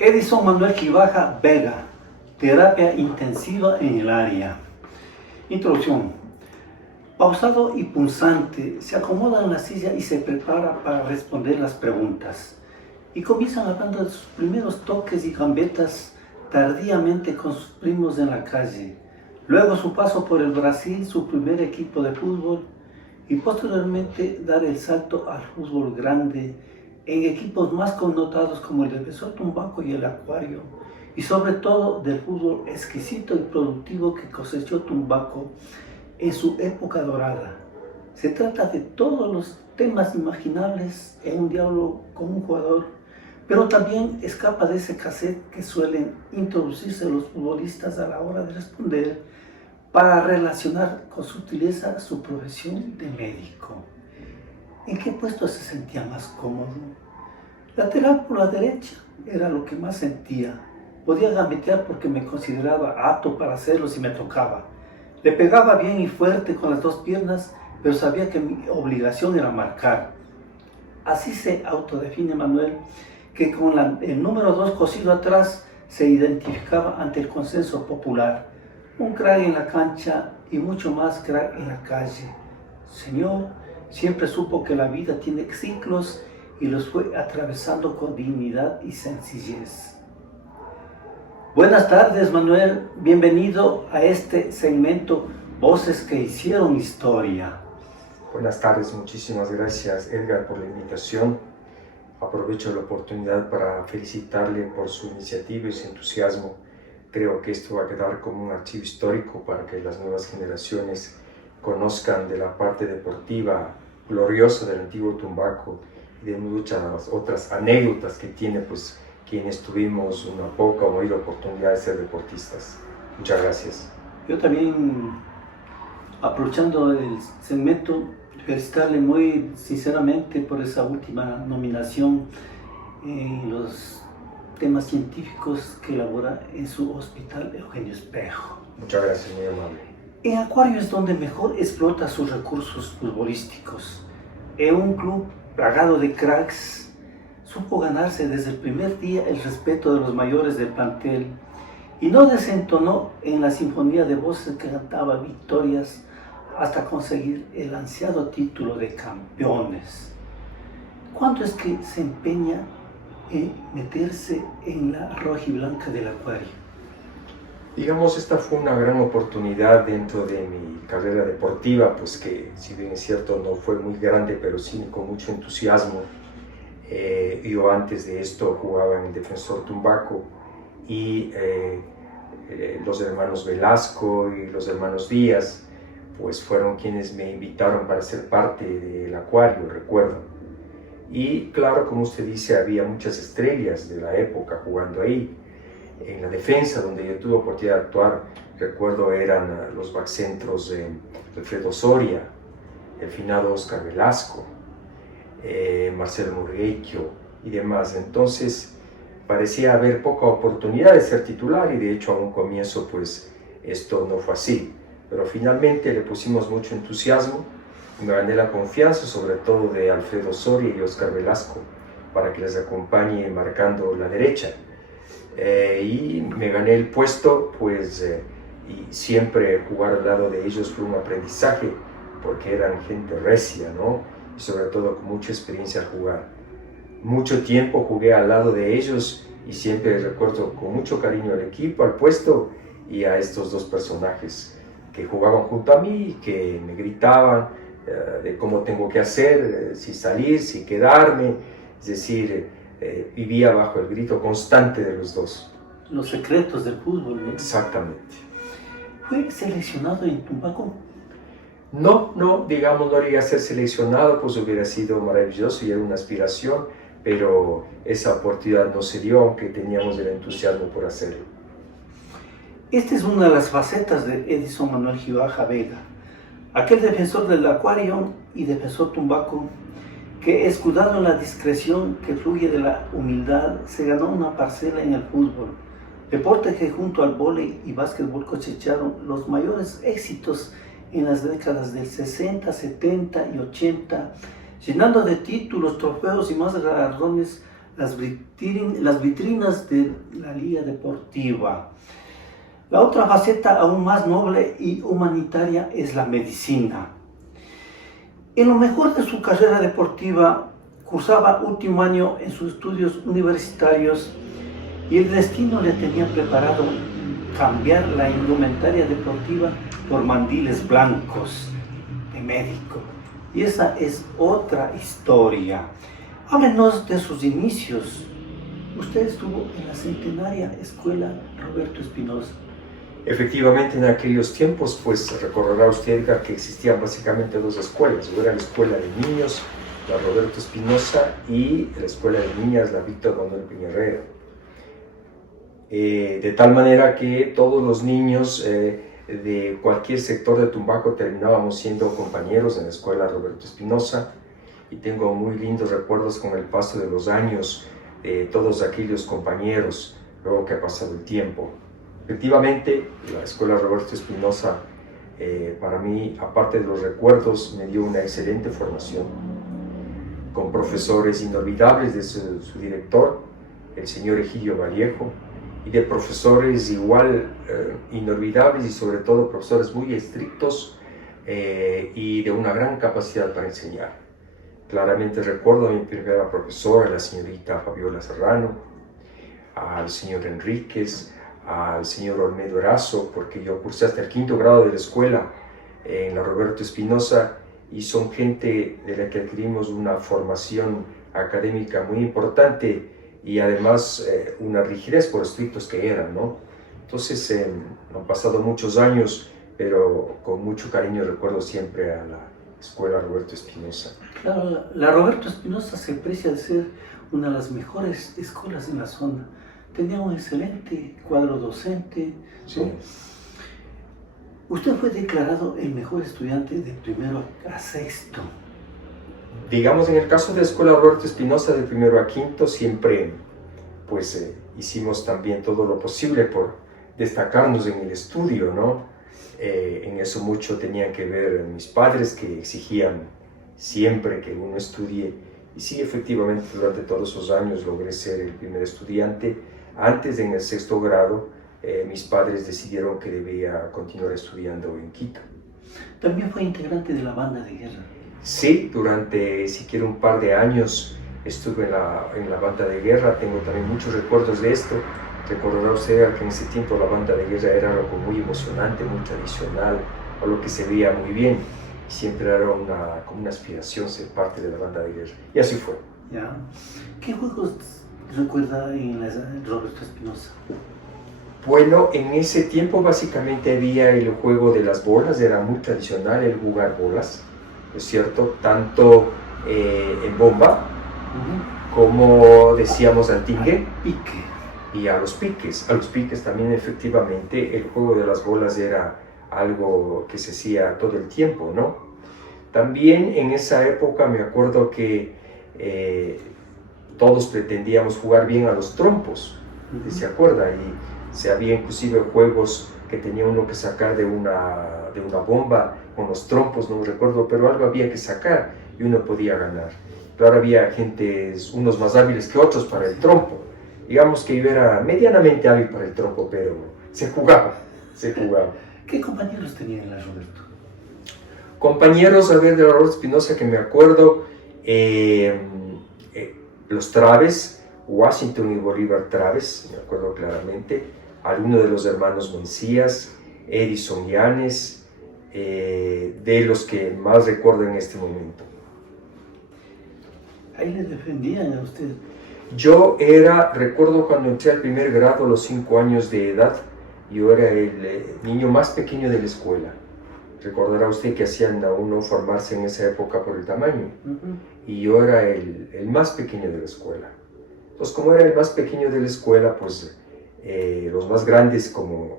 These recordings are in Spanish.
Edison Manuel Gibaja Vega, terapia intensiva en el área. Introducción. Pausado y punzante, se acomoda en la silla y se prepara para responder las preguntas. Y comienzan hablando de sus primeros toques y gambetas tardíamente con sus primos en la calle. Luego su paso por el Brasil, su primer equipo de fútbol, y posteriormente dar el salto al fútbol grande en equipos más connotados como el Defensor Tumbaco y el Acuario, y sobre todo del fútbol exquisito y productivo que cosechó Tumbaco en su época dorada. Se trata de todos los temas imaginables en un diálogo con un jugador, pero también escapa de ese cassette que suelen introducirse los futbolistas a la hora de responder para relacionar con sutileza su profesión de médico. ¿En qué puesto se sentía más cómodo? Lateral por la derecha era lo que más sentía. Podía gambetear porque me consideraba apto para hacerlo si me tocaba. Le pegaba bien y fuerte con las dos piernas, pero sabía que mi obligación era marcar. Así se autodefine Manuel, que con el número 2 cosido atrás se identificaba ante el consenso popular. Un crack en la cancha y mucho más crack en la calle. Señor, siempre supo que la vida tiene ciclos y los fue atravesando con dignidad y sencillez. Buenas tardes, Manuel. Bienvenido a este segmento Voces que hicieron historia. Buenas tardes, muchísimas gracias, Edgar, por la invitación. Aprovecho la oportunidad para felicitarle por su iniciativa y su entusiasmo. Creo que esto va a quedar como un archivo histórico para que las nuevas generaciones conozcan de la parte deportiva gloriosa del antiguo Tumbaco y de muchas otras anécdotas que tiene pues quienes tuvimos una poca o muy oportunidad de ser deportistas. Muchas gracias. Yo también, aprovechando el segmento, felicitarle muy sinceramente por esa última nominación en los temas científicos que elabora en su hospital Eugenio Espejo. Muchas gracias, muy amable. En Acuario es donde mejor explota sus recursos futbolísticos. En un club plagado de cracks, supo ganarse desde el primer día el respeto de los mayores del plantel y no desentonó en la sinfonía de voces que cantaba victorias hasta conseguir el ansiado título de campeones. ¿Cuánto es que se empeña en meterse en la rojiblanca del Acuario? Digamos, esta fue una gran oportunidad dentro de mi carrera deportiva, pues que si bien es cierto no fue muy grande, pero sí con mucho entusiasmo. Yo antes de esto jugaba en Defensor Tumbaco y los hermanos Velasco y los hermanos Díaz pues fueron quienes me invitaron para ser parte del Acuario, recuerdo. Y claro, como usted dice, había muchas estrellas de la época jugando ahí. En la defensa, donde yo tuve oportunidad de actuar, recuerdo eran los backcentros de Alfredo Soria, el finado Oscar Velasco, Marcelo Morguecho y demás. Entonces parecía haber poca oportunidad de ser titular y de hecho a un comienzo pues esto no fue así. Pero finalmente le pusimos mucho entusiasmo, me gané la confianza sobre todo de Alfredo Soria y Oscar Velasco para que les acompañe marcando la derecha. Y me gané el puesto, pues, y siempre jugar al lado de ellos fue un aprendizaje, porque eran gente recia, ¿no? Y sobre todo con mucha experiencia al jugar. Mucho tiempo jugué al lado de ellos y siempre recuerdo con mucho cariño al equipo, al puesto y a estos dos personajes que jugaban junto a mí y que me gritaban de cómo tengo que hacer, si salir, si quedarme, es decir, vivía bajo el grito constante de los dos. Los secretos del fútbol, ¿no? Exactamente. ¿Fue seleccionado en Tumbaco? No, digamos, no llegué a ser seleccionado, pues hubiera sido maravilloso y era una aspiración, pero esa oportunidad no se dio, aunque teníamos el entusiasmo por hacerlo. Esta es una de las facetas de Edison Manuel Gibaja Vega, aquel defensor del Acuario y defensor Tumbaco, que escudado en la discreción que fluye de la humildad, se ganó una parcela en el fútbol, deporte que junto al vóley y básquetbol cosecharon los mayores éxitos en las décadas del 60, 70 y 80, llenando de títulos, trofeos y más galardones las vitrinas de la Liga Deportiva. La otra faceta aún más noble y humanitaria es la medicina. En lo mejor de su carrera deportiva, cursaba último año en sus estudios universitarios y el destino le tenía preparado cambiar la indumentaria deportiva por mandiles blancos de médico. Y esa es otra historia. Háblenos de sus inicios. Usted estuvo en la centenaria Escuela Roberto Espinosa. Efectivamente, en aquellos tiempos, pues recordará usted, Edgar, que existían básicamente dos escuelas. Era la escuela de niños, la Roberto Espinosa, y la escuela de niñas, la Víctor Manuel Piñarrera. De tal manera que todos los niños de cualquier sector de Tumbaco terminábamos siendo compañeros en la escuela Roberto Espinosa, y tengo muy lindos recuerdos con el paso de los años de todos aquellos compañeros luego que ha pasado el tiempo. Efectivamente, la escuela Roberto Espinosa, para mí, aparte de los recuerdos, me dio una excelente formación, con profesores inolvidables de su director, el señor Egidio Vallejo, y de profesores igual inolvidables y sobre todo profesores muy estrictos y de una gran capacidad para enseñar. Claramente recuerdo a mi primera profesora, la señorita Fabiola Serrano, al señor Enríquez, al señor Olmedo Erazo, porque yo cursé hasta el 5º grado de la escuela en la Roberto Espinosa, y son gente de la que adquirimos una formación académica muy importante y además una rigidez por estrictos que eran, ¿no? Entonces han pasado muchos años, pero con mucho cariño recuerdo siempre a la escuela Roberto Espinosa. Claro, la Roberto Espinosa se aprecia de ser una de las mejores escuelas en la zona. Tenía un excelente cuadro docente. Sí. ¿No? Usted fue declarado el mejor estudiante de primero a sexto. Digamos, en el caso de la escuela Roberto Espinosa, de primero a quinto, siempre pues hicimos también todo lo posible por destacarnos en el estudio, ¿no? En eso mucho tenían que ver mis padres, que exigían siempre que uno estudie. Y sí, efectivamente, durante todos esos años logré ser el primer estudiante. Antes, en el 6º grado, mis padres decidieron que debía continuar estudiando en Quito. También fue integrante de la banda de guerra. Sí, durante siquiera un par de años estuve en la banda de guerra. Tengo también muchos recuerdos de esto. Recordará usted que en ese tiempo la banda de guerra era algo muy emocionante, muy tradicional, algo que se veía muy bien. Y siempre era como una aspiración ser parte de la banda de guerra. Y así fue. ¿Ya? ¿Qué juegos recuerda en la Roberto Espinosa? Bueno, en ese tiempo básicamente había el juego de las bolas, era muy tradicional el jugar bolas, ¿no es cierto? Tanto en bomba, como decíamos al tingue, Pique. y a los piques. A los piques también, efectivamente, el juego de las bolas era algo que se hacía todo el tiempo, ¿no? También en esa época me acuerdo que todos pretendíamos jugar bien a los trompos, ¿se acuerda? Y se había inclusive juegos que tenía uno que sacar de una bomba con los trompos, no recuerdo, pero algo había que sacar y uno podía ganar. Claro, había gente, unos más hábiles que otros para el trompo. Digamos que yo era medianamente hábil para el trompo, pero se jugaba. ¿Qué compañeros tenía en la Roberto? Compañeros, a ver, de la Roberto Espinosa que me acuerdo, los Traves, Washington y Bolívar Traves, me acuerdo claramente, algunos de los hermanos Mencías, Edison Llanes, de los que más recuerdo en este momento. Ahí le defendían a usted. Yo recuerdo cuando entré al primer grado a los 5 años de edad, yo era el niño más pequeño de la escuela. Recordará usted que hacían a uno formarse en esa época por el tamaño. Y yo era el más pequeño de la escuela. Entonces, como era el más pequeño de la escuela, pues los más grandes, como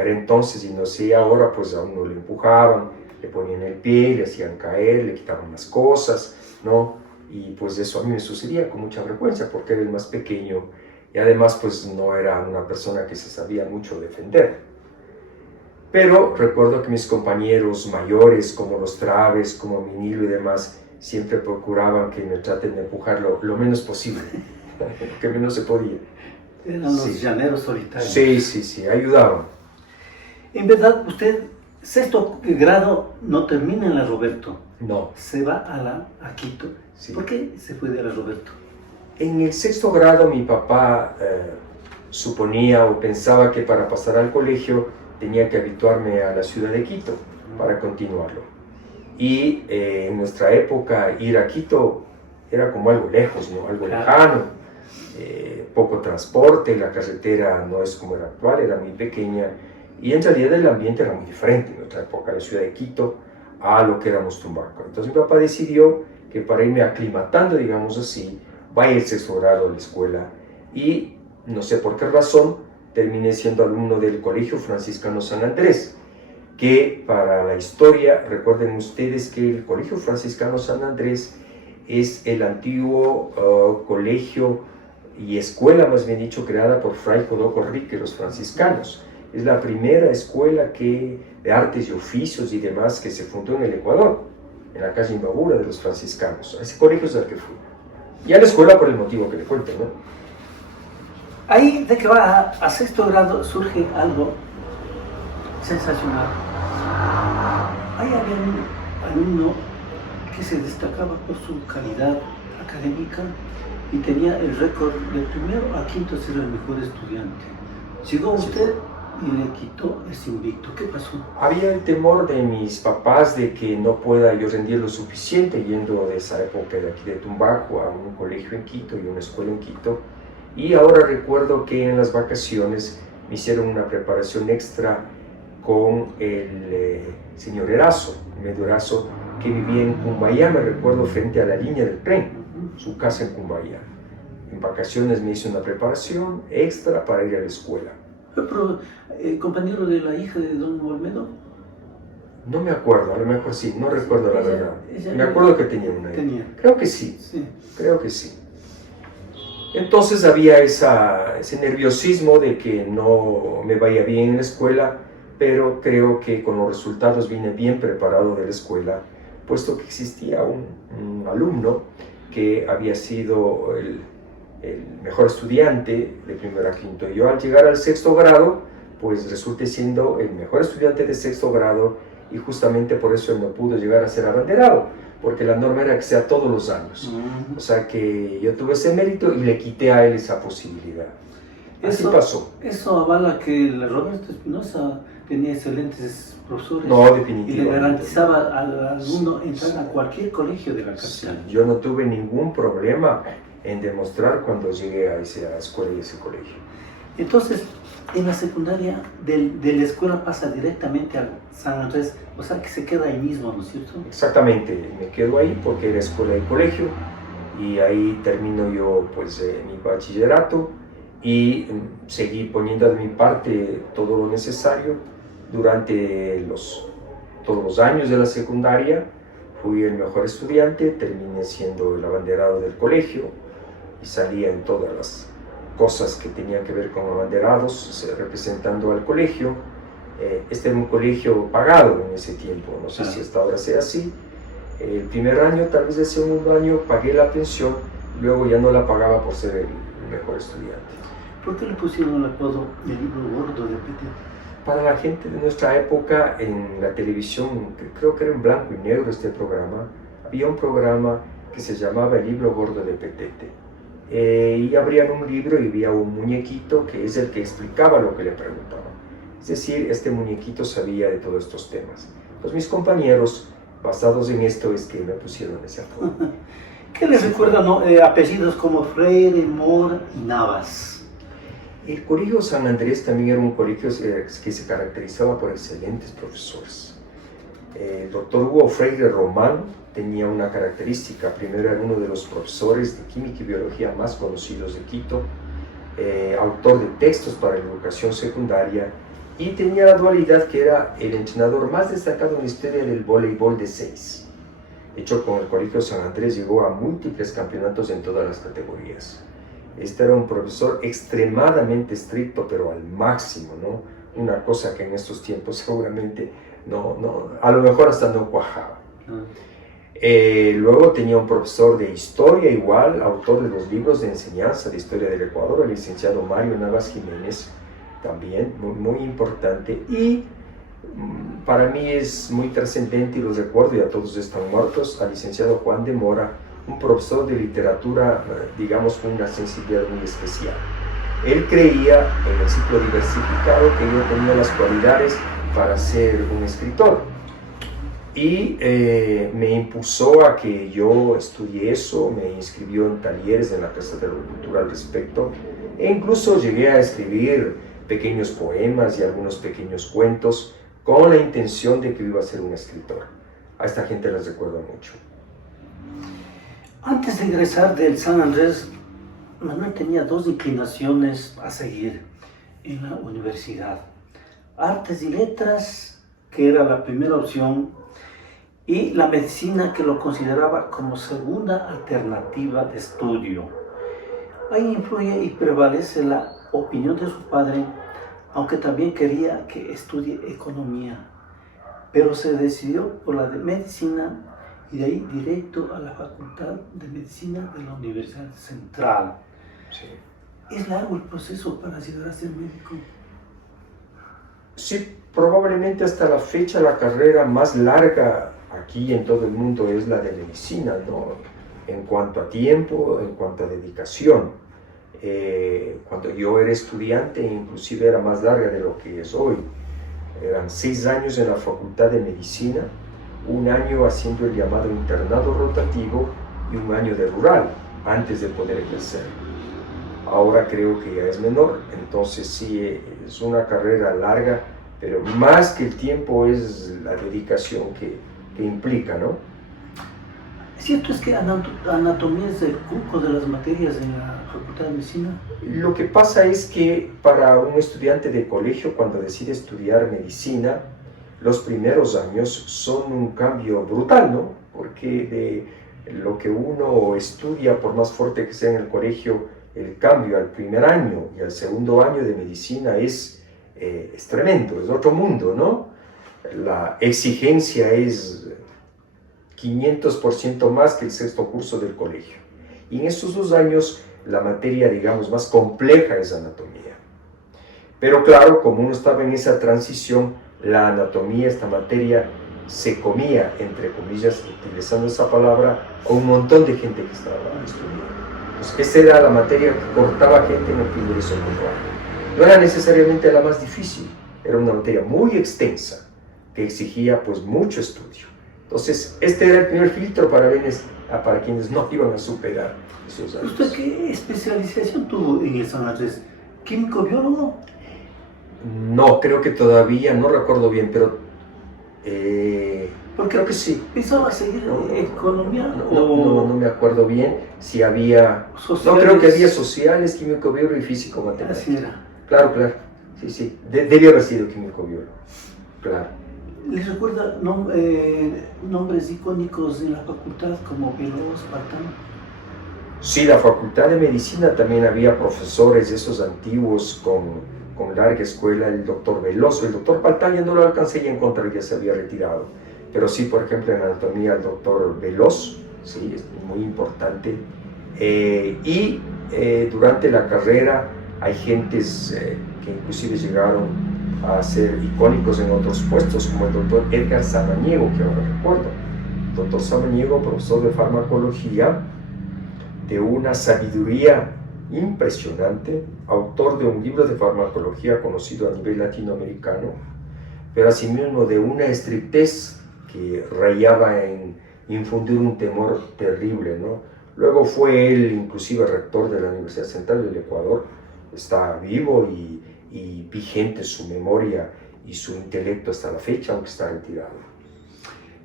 era entonces y no sé ahora, pues a uno le empujaban, le ponían el pie, le hacían caer, le quitaban las cosas, ¿no? Y pues eso a mí me sucedía con mucha frecuencia porque era el más pequeño y además pues no era una persona que se sabía mucho defender. Pero recuerdo que mis compañeros mayores, como los Traves, como Minilo y demás, siempre procuraban que me traten de empujar lo menos posible. que menos se podía. Eran los llaneros solitarios. Sí, ayudaban. En verdad, usted, sexto grado, no termina en la Roberto. No. Se va a Quito. Sí. ¿Por qué se fue de la Roberto? En el sexto grado mi papá suponía o pensaba que para pasar al colegio tenía que habituarme a la ciudad de Quito para continuarlo. Y en nuestra época ir a Quito era como algo lejos, ¿no? Algo lejano, poco transporte, la carretera no es como era actual, era muy pequeña y en realidad el ambiente era muy diferente en nuestra época, la ciudad de Quito, a lo que éramos Tumbaco. Entonces mi papá decidió que para irme aclimatando, digamos así, vaya el sexto grado a la escuela y no sé por qué razón terminé siendo alumno del Colegio Franciscano San Andrés, que para la historia, recuerden ustedes que el Colegio Franciscano San Andrés es el antiguo colegio y escuela, más bien dicho, creada por Fray Jodoco Rique, los franciscanos. Es la primera escuela de artes y oficios y demás que se fundó en el Ecuador, en la calle Imbabura de los franciscanos. A ese colegio es al que fui. Y a la escuela por el motivo que le cuento, ¿no? Ahí, de que va a sexto grado, surge algo sensacional. Ahí había un alumno que se destacaba por su calidad académica y tenía el récord de primero a quinto ser el mejor estudiante. Llegó usted y le quitó ese invicto. ¿Qué pasó? Había el temor de mis papás de que no pueda yo rendir lo suficiente yendo de esa época de aquí de Tumbaco a un colegio en Quito y una escuela en Quito. Y ahora recuerdo que en las vacaciones me hicieron una preparación extra con el señor Erazo, medio Erazo, que vivía en Cumbayá, me recuerdo, frente a la línea del tren, su casa en Cumbayá. En vacaciones me hice una preparación extra para ir a la escuela. ¿Compañero de la hija de don Olmedo? No me acuerdo, a lo mejor sí, no recuerdo la verdad. Me acuerdo que tenía una hija. Creo que sí, creo que sí. Entonces había ese nerviosismo de que no me vaya bien en la escuela, pero creo que con los resultados vine bien preparado de la escuela, puesto que existía un alumno que había sido el mejor estudiante de primero a quinto. Y yo al llegar al sexto grado, pues resulté siendo el mejor estudiante de sexto grado y justamente por eso no pudo llegar a ser abanderado, porque la norma era que sea todos los años. O sea que yo tuve ese mérito y le quité a él esa posibilidad. Así pasó. Eso avala que Roberto Espinosa tenía excelentes profesores. No, definitivamente. Y le garantizaba al alumno entrar a cualquier colegio de la capital. Sí, yo no tuve ningún problema en demostrar cuando llegué a esa escuela y ese colegio. Entonces, en la secundaria de la escuela pasa directamente a San Andrés, o sea que se queda ahí mismo, ¿no es cierto? Exactamente, me quedo ahí porque era escuela y colegio y ahí termino yo pues mi bachillerato y seguí poniendo de mi parte todo lo necesario durante todos los años de la secundaria. Fui el mejor estudiante, terminé siendo el abanderado del colegio y salía en todas las cosas que tenían que ver con abanderados, representando al colegio. Este era un colegio pagado en ese tiempo, no sé si hasta ahora sea así. El primer año, tal vez el segundo año, pagué la pensión, luego ya no la pagaba por ser el mejor estudiante. ¿Por qué le pusieron el apodo del libro gordo de Petete? Para la gente de nuestra época, en la televisión, creo que era en blanco y negro este programa, había un programa que se llamaba El libro gordo de Petete. Y abrían un libro y había un muñequito que es el que explicaba lo que le preguntaban. Es decir, este muñequito sabía de todos estos temas. Pues mis compañeros, basados en esto, es que me pusieron ese apodo. ¿Qué les recuerdan apellidos como Freire, Mora y Navas? El Colegio San Andrés también era un colegio que se caracterizaba por excelentes profesores. El doctor Hugo Freire Román tenía una característica. Primero era uno de los profesores de química y biología más conocidos de Quito, autor de textos para la educación secundaria, y tenía la dualidad que era el entrenador más destacado en la historia del voleibol de 6. De hecho, con el Colegio San Andrés llegó a múltiples campeonatos en todas las categorías. Este era un profesor extremadamente estricto, pero al máximo, ¿no? Una cosa que en estos tiempos seguramente a lo mejor hasta no cuajaba. Luego tenía un profesor de historia igual, autor de los libros de enseñanza de historia del Ecuador, el licenciado Mario Navas Jiménez, también muy importante. Y para mí es muy trascendente, y los recuerdo, ya todos están muertos, al licenciado Juan de Mora, un profesor de literatura, digamos, con una sensibilidad muy especial. Él creía en el ciclo diversificado, que yo tenía las cualidades para ser un escritor. Y me impulsó a que yo estudie eso, me inscribió en talleres en la Casa de la Cultura al respecto, e incluso llegué a escribir pequeños poemas y algunos pequeños cuentos con la intención de que iba a ser un escritor. A esta gente les recuerdo mucho. Antes de ingresar del San Andrés, Manuel tenía dos inclinaciones a seguir en la universidad: artes y letras, que era la primera opción, y la medicina, que lo consideraba como segunda alternativa de estudio. Ahí influye y prevalece la opinión de su padre, aunque también quería que estudie economía, pero se decidió por la de medicina y de ahí directo a la Facultad de Medicina de la Universidad Central. Sí. ¿Es largo el proceso para llegar a ser médico? Sí, probablemente hasta la fecha la carrera más larga aquí en todo el mundo es la de medicina, ¿no? En cuanto a tiempo, en cuanto a dedicación. Cuando yo era estudiante, inclusive era más larga de lo que es hoy. Eran 6 años en la Facultad de Medicina, 1 año haciendo el llamado internado rotativo y 1 año de rural, antes de poder ejercer. Ahora creo que ya es menor, entonces sí es una carrera larga, pero más que el tiempo es la dedicación que implica, ¿no? ¿Cierto es que anatomía es el cuco de las materias en la Facultad de Medicina? Lo que pasa es que para un estudiante de colegio, cuando decide estudiar medicina, los primeros años son un cambio brutal, ¿no? Porque de lo que uno estudia, por más fuerte que sea en el colegio, el cambio al primer año y al segundo año de medicina es tremendo, es otro mundo, ¿no? La exigencia es 500% más que el 6º curso del colegio. Y en estos 2 años la materia, digamos, más compleja es anatomía. Pero claro, como uno estaba en esa transición, la anatomía, esta materia, se comía, entre comillas, utilizando esa palabra, a un montón de gente que estaba estudiando. Pues esa era la materia que cortaba gente en el primer y segundo año. No era necesariamente la más difícil, era una materia muy extensa, que exigía pues mucho estudio. Entonces, este era el primer filtro para quienes no iban a superar esos años. ¿Usted qué especialización tuvo en el San Andrés? ¿Químico biólogo? No, creo que todavía, no recuerdo bien, pero Porque creo que sí. ¿pensaba seguir economía No me acuerdo bien si había... sociales? No, creo que había sociales, químico biólogo y físico matemático. Así era. Claro. Sí. Debió haber sido químico biólogo. Claro. ¿Les recuerda nombres icónicos en la facultad como Veloz, Partán? Sí, la Facultad de Medicina también había profesores de esos antiguos con larga escuela, el doctor Veloz. El doctor Partán ya no lo alcancé a encontrar, ya se había retirado. Pero sí, por ejemplo, en anatomía el doctor Veloz, sí, es muy importante. Durante la carrera hay gentes que inclusive llegaron a ser icónicos en otros puestos, como el doctor Edgar Samaniego, que ahora recuerdo. El doctor Samaniego, profesor de farmacología, de una sabiduría impresionante, autor de un libro de farmacología conocido a nivel latinoamericano, pero asimismo de una estrictez que rayaba en infundir un temor terrible, ¿no? Luego fue él inclusive rector de la Universidad Central del Ecuador, está vivo y vigente su memoria y su intelecto hasta la fecha, aunque está retirado.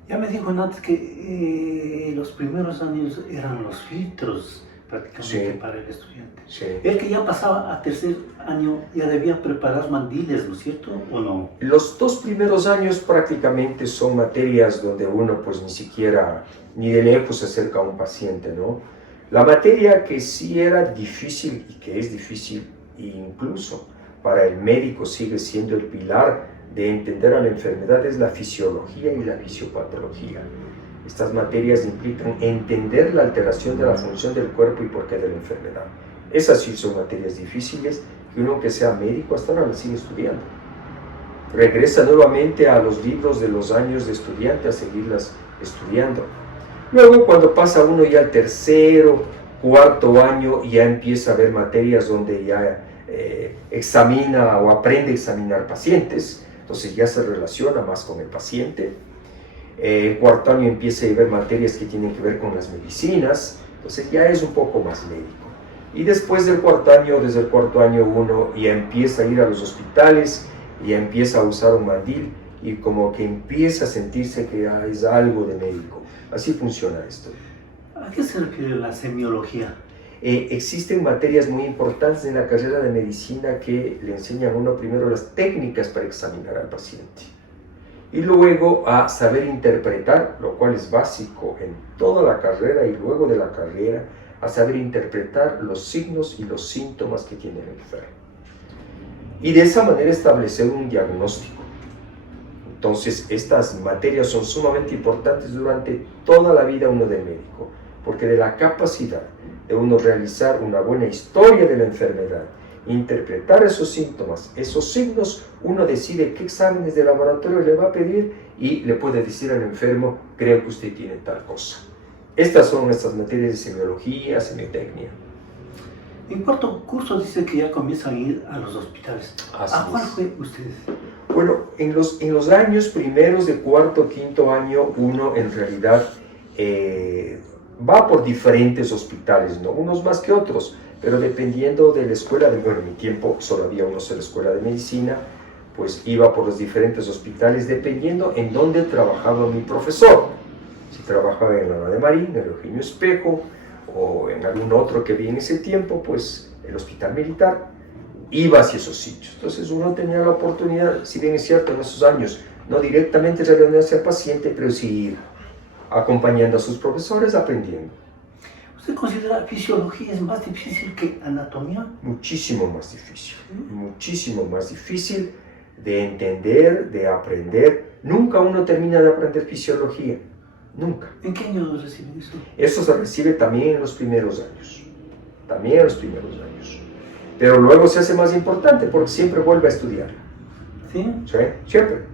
Ya me dijo antes que los primeros años eran los filtros prácticamente para el estudiante. Sí. El que ya pasaba a tercer año ya debía preparar mandiles, ¿no es cierto? ¿O no? Los 2 primeros años prácticamente son materias donde uno pues ni siquiera, ni de lejos se acerca a un paciente, ¿no? La materia que sí era difícil y que es difícil incluso para el médico sigue siendo el pilar de entender a la enfermedad es la fisiología y la fisiopatología. Estas materias implican entender la alteración de la función del cuerpo y por qué de la enfermedad. Esas sí son materias difíciles que uno que sea médico hasta ahora las sigue estudiando. Regresa nuevamente a los libros de los años de estudiante a seguirlas estudiando. Luego, cuando pasa uno ya al tercero, cuarto año, ya empieza a ver materias donde ya examina o aprende a examinar pacientes, entonces ya se relaciona más con el paciente. En cuarto año empieza a ver materias que tienen que ver con las medicinas, entonces ya es un poco más médico. Y después del cuarto año, desde el cuarto año uno ya empieza a ir a los hospitales, ya empieza a usar un mandil y como que empieza a sentirse que es algo de médico. Así funciona esto. ¿A qué se refiere la semiología? Existen materias muy importantes en la carrera de medicina que le enseñan a uno primero las técnicas para examinar al paciente y luego a saber interpretar, lo cual es básico en toda la carrera y luego de la carrera, a saber interpretar los signos y los síntomas que tiene el enfermo. Y de esa manera establecer un diagnóstico. Entonces, estas materias son sumamente importantes durante toda la vida uno de médico, porque de la capacidad de uno realizar una buena historia de la enfermedad, interpretar esos síntomas, esos signos, uno decide qué exámenes de laboratorio le va a pedir y le puede decir al enfermo, creo que usted tiene tal cosa. Estas son nuestras materias de semiología, semiotecnia. En cuarto curso dice que ya comienzan a ir a los hospitales. ¿A cuál fue ustedes? Bueno, en los años primeros de cuarto, quinto año, uno en realidad va por diferentes hospitales, ¿no? Unos más que otros, pero dependiendo de la escuela, bueno, en mi tiempo solo había una sola escuela de medicina, pues iba por los diferentes hospitales dependiendo en dónde trabajaba mi profesor. Si trabajaba en la de Marín, en el Eugenio Espejo, o en algún otro que vi en ese tiempo, pues el hospital militar, iba hacia esos sitios. Entonces uno tenía la oportunidad, si bien es cierto en esos años, no directamente reunirse al paciente, pero sí ir acompañando a sus profesores, aprendiendo. ¿Usted considera fisiología es más difícil que anatomía? Muchísimo más difícil de entender, de aprender. Nunca uno termina de aprender fisiología, nunca. ¿En qué año reciben eso? Eso se recibe también en los primeros años, Pero luego se hace más importante porque siempre vuelve a estudiar. ¿Sí? ¿Sí? Siempre.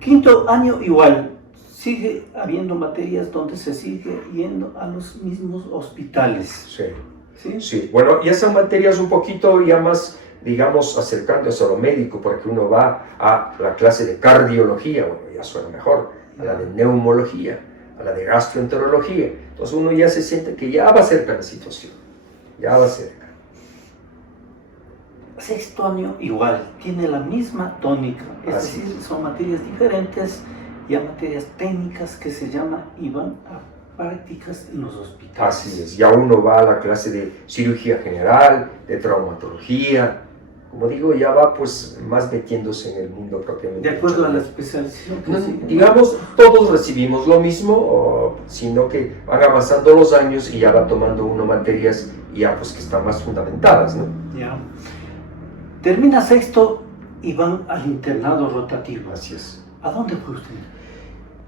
Quinto año igual. Sigue habiendo materias donde se sigue yendo a los mismos hospitales. Sí. ¿Sí? Sí. Bueno, y esas materias un poquito ya más, digamos, acercándose a lo médico, porque uno va a la clase de cardiología, bueno, ya suena mejor, a la de neumología, a la de gastroenterología. Entonces uno ya se siente que ya va cerca la situación, ya va cerca. Sexto año igual, tiene la misma tónica, es Así decir, son materias diferentes, ya materias técnicas que se llaman y van a prácticas en los hospitales. Así es, ya uno va a la clase de cirugía general, de traumatología, como digo, ya va pues más metiéndose en el mundo propiamente. De acuerdo a la especialización que sigue. Digamos, todos recibimos lo mismo, sino que van avanzando los años y ya va tomando uno materias ya pues que están más fundamentadas, ¿no? Ya. Termina sexto y van al internado rotativo. Así es. ¿A dónde fue usted?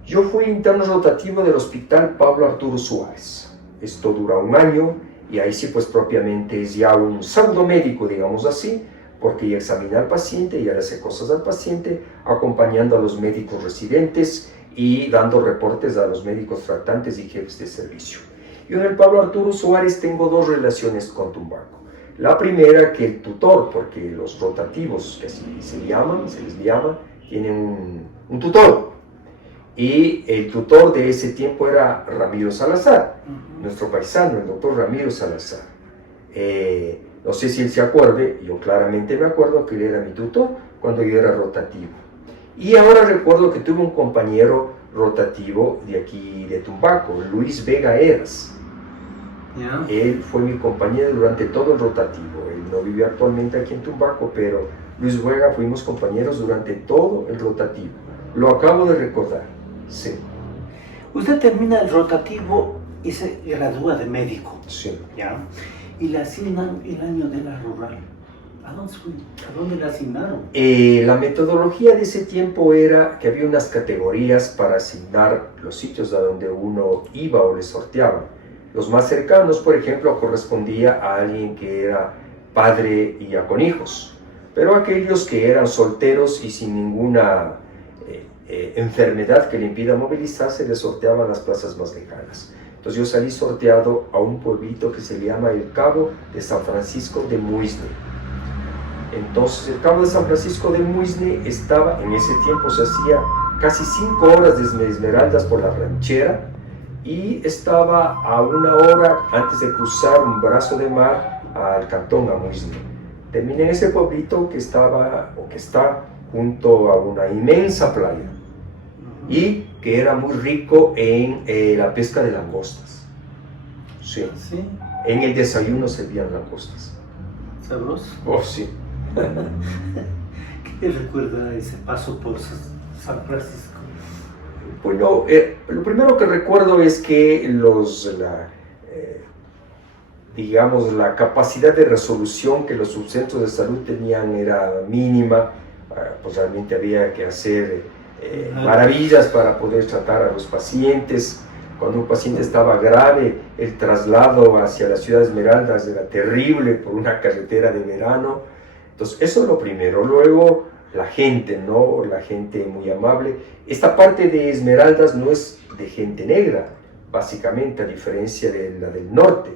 Yo fui interno rotativo del Hospital Pablo Arturo Suárez. Esto dura un año y ahí sí pues propiamente es ya un pseudo médico, digamos así, porque ya examina al paciente, ya le hace cosas al paciente, acompañando a los médicos residentes y dando reportes a los médicos tratantes y jefes de servicio. Yo en el Pablo Arturo Suárez tengo dos relaciones con Tumbaco. La primera, que el tutor, porque los rotativos, que así se les llama, tienen un tutor. Y el tutor de ese tiempo era Ramiro Salazar, nuestro paisano, el doctor Ramiro Salazar. No sé si él se acuerde, yo claramente me acuerdo que él era mi tutor cuando yo era rotativo. Y ahora recuerdo que tuve un compañero rotativo de aquí de Tumbaco, Luis Vega Eras. Yeah. Él fue mi compañero durante todo el rotativo. Él no vive actualmente aquí en Tumbaco, pero Luis Vega fuimos compañeros durante todo el rotativo. Lo acabo de recordar, sí. Usted termina el rotativo y se gradúa de médico. Sí. ¿Ya? Y le asignan el año de la rural. ¿A dónde le asignaron? La metodología de ese tiempo era que había unas categorías para asignar los sitios a donde uno iba o le sorteaban. Los más cercanos, por ejemplo, correspondía a alguien que era padre y ya con hijos, pero aquellos que eran solteros y sin ninguna enfermedad que le impida movilizarse, les sorteaban las plazas más lejanas. Entonces yo salí sorteado a un pueblito que se llama el Cabo de San Francisco de Muisne. Entonces el Cabo de San Francisco de Muisne estaba, en ese tiempo se hacía casi 5 horas de Esmeraldas por la ranchera, y estaba a 1 hora antes de cruzar un brazo de mar al cantón Amuisne. Terminé en ese pueblito que estaba, o que está, junto a una inmensa playa, y que era muy rico en la pesca de langostas. Sí. ¿Sí? En el desayuno servían langostas. ¿Sabroso? Oh, sí. ¿Qué recuerda ese paso por San Francisco? Bueno, lo primero que recuerdo es que digamos, la capacidad de resolución que los subcentros de salud tenían era mínima. Pues realmente había que hacer maravillas para poder tratar a los pacientes. Cuando un paciente estaba grave, el traslado hacia la ciudad de Esmeraldas era terrible por una carretera de verano. Entonces, eso es lo primero. Luego, la gente, ¿no? La gente muy amable. Esta parte de Esmeraldas no es de gente negra, básicamente, a diferencia de la del norte.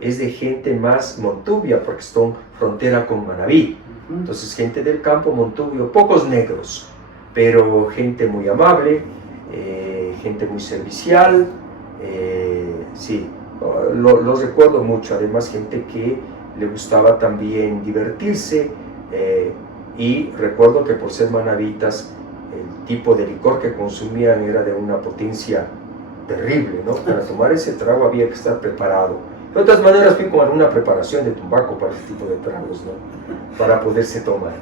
Es de gente más montubia, porque son frontera con Manabí. Entonces, gente del campo montubio, pocos negros, pero gente muy amable, gente muy servicial. Sí, lo recuerdo mucho. Además, gente que le gustaba también divertirse. Y recuerdo que por ser manabitas, el tipo de licor que consumían era de una potencia terrible, ¿no? Para tomar ese trago había que estar preparado. De todas maneras, fui con alguna preparación de tumbaco para ese tipo de tragos, ¿no? Para poderse tomar.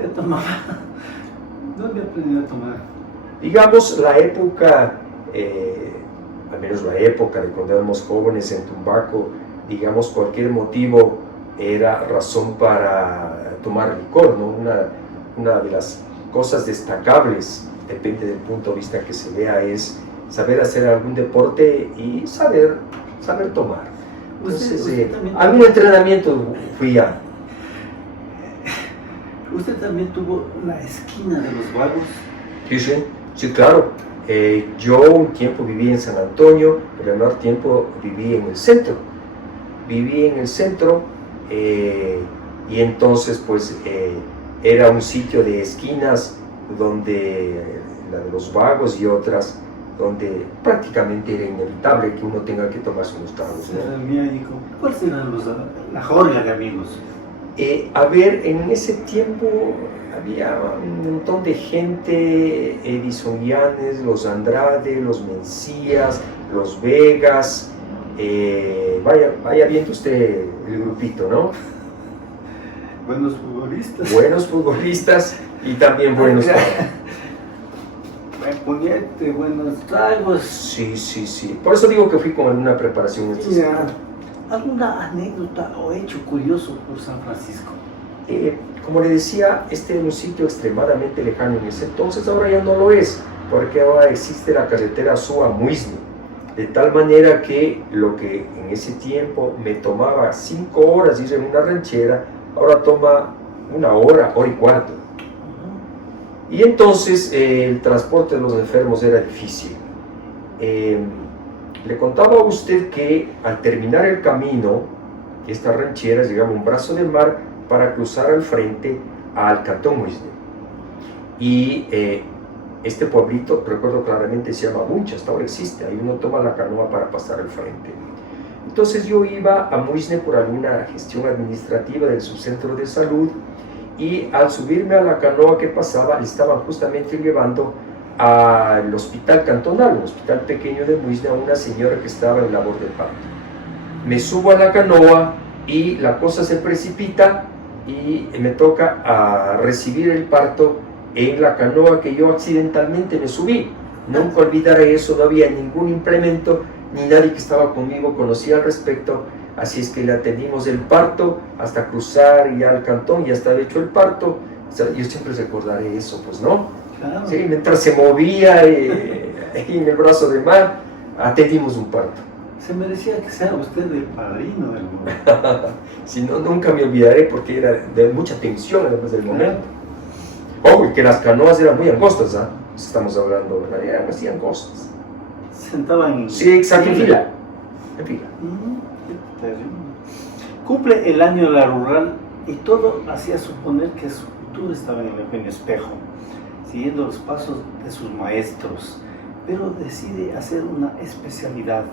Ya tomaba. ¿Dónde aprendí a tomar? Digamos, la época, al menos la época de cuando éramos jóvenes en Tumbaco, digamos, cualquier motivo era razón para tomar licor, ¿no? Una de las cosas destacables, depende del punto de vista que se vea, es saber hacer algún deporte y saber tomar. Entonces, algún entrenamiento fui a. ¿Usted también tuvo la esquina de los vagos? Sí, claro. Yo un tiempo viví en San Antonio, pero el menor tiempo viví en el centro. Y entonces pues era un sitio de esquinas donde la de los vagos y otras donde prácticamente era inevitable que uno tenga que tomarse unos tragos, ¿no? ¿Cuáles eran la jorga de amigos? A ver, en ese tiempo había un montón de gente, Edisonianes, los Andrade, los Mencías, los Vegas. Vaya viendo usted el grupito, ¿no? Buenos futbolistas y también buenos buen puñete, buenos tragos. Sí. Por eso digo que fui con alguna preparación. ¿Alguna anécdota o hecho curioso por San Francisco? Como le decía, este es un sitio extremadamente lejano en ese entonces, ahora ya no lo es, porque ahora existe la carretera Sua-Muisne, de tal manera que lo que en ese tiempo me tomaba 5 horas ir en una ranchera, ahora toma 1 hora, hora y cuarto. Y entonces el transporte de los enfermos era difícil. Le contaba a usted que al terminar el camino, esta ranchera llegaba a un brazo de mar para cruzar al frente al cantón Muisne. Y este pueblito, recuerdo claramente, se llama Buncha, hasta ahora existe, ahí uno toma la canoa para pasar al frente. Entonces yo iba a Muisne por alguna gestión administrativa del subcentro de salud, y al subirme a la canoa que pasaba, le estaban justamente llevando al hospital cantonal, un hospital pequeño de Muisne, a una señora que estaba en labor de parto. Me subo a la canoa y la cosa se precipita y me toca a recibir el parto en la canoa que yo accidentalmente me subí. Nunca olvidaré eso, no había ningún implemento, ni nadie que estaba conmigo conocía al respecto, Así es que le atendimos el parto hasta cruzar ya al cantón, ya estaba hecho el parto. O sea, yo siempre recordaré eso, pues, ¿no? Claro. Sí, mientras se movía en el brazo de mar, atendimos un parto. Se merecía que sea usted el padrino del momento. Si no, nunca me olvidaré porque era de mucha tensión además del momento. Oh, y que las canoas eran muy angostas, ¿ah? Estamos hablando, eran así angostas. Sentaba en... Sí, exacto, en fila. En fila. Qué terrible. Cumple el año de la rural y todo hacía suponer que su futuro estaba en el Eugenio Espejo, siguiendo los pasos de sus maestros, pero decide hacer una especialidad,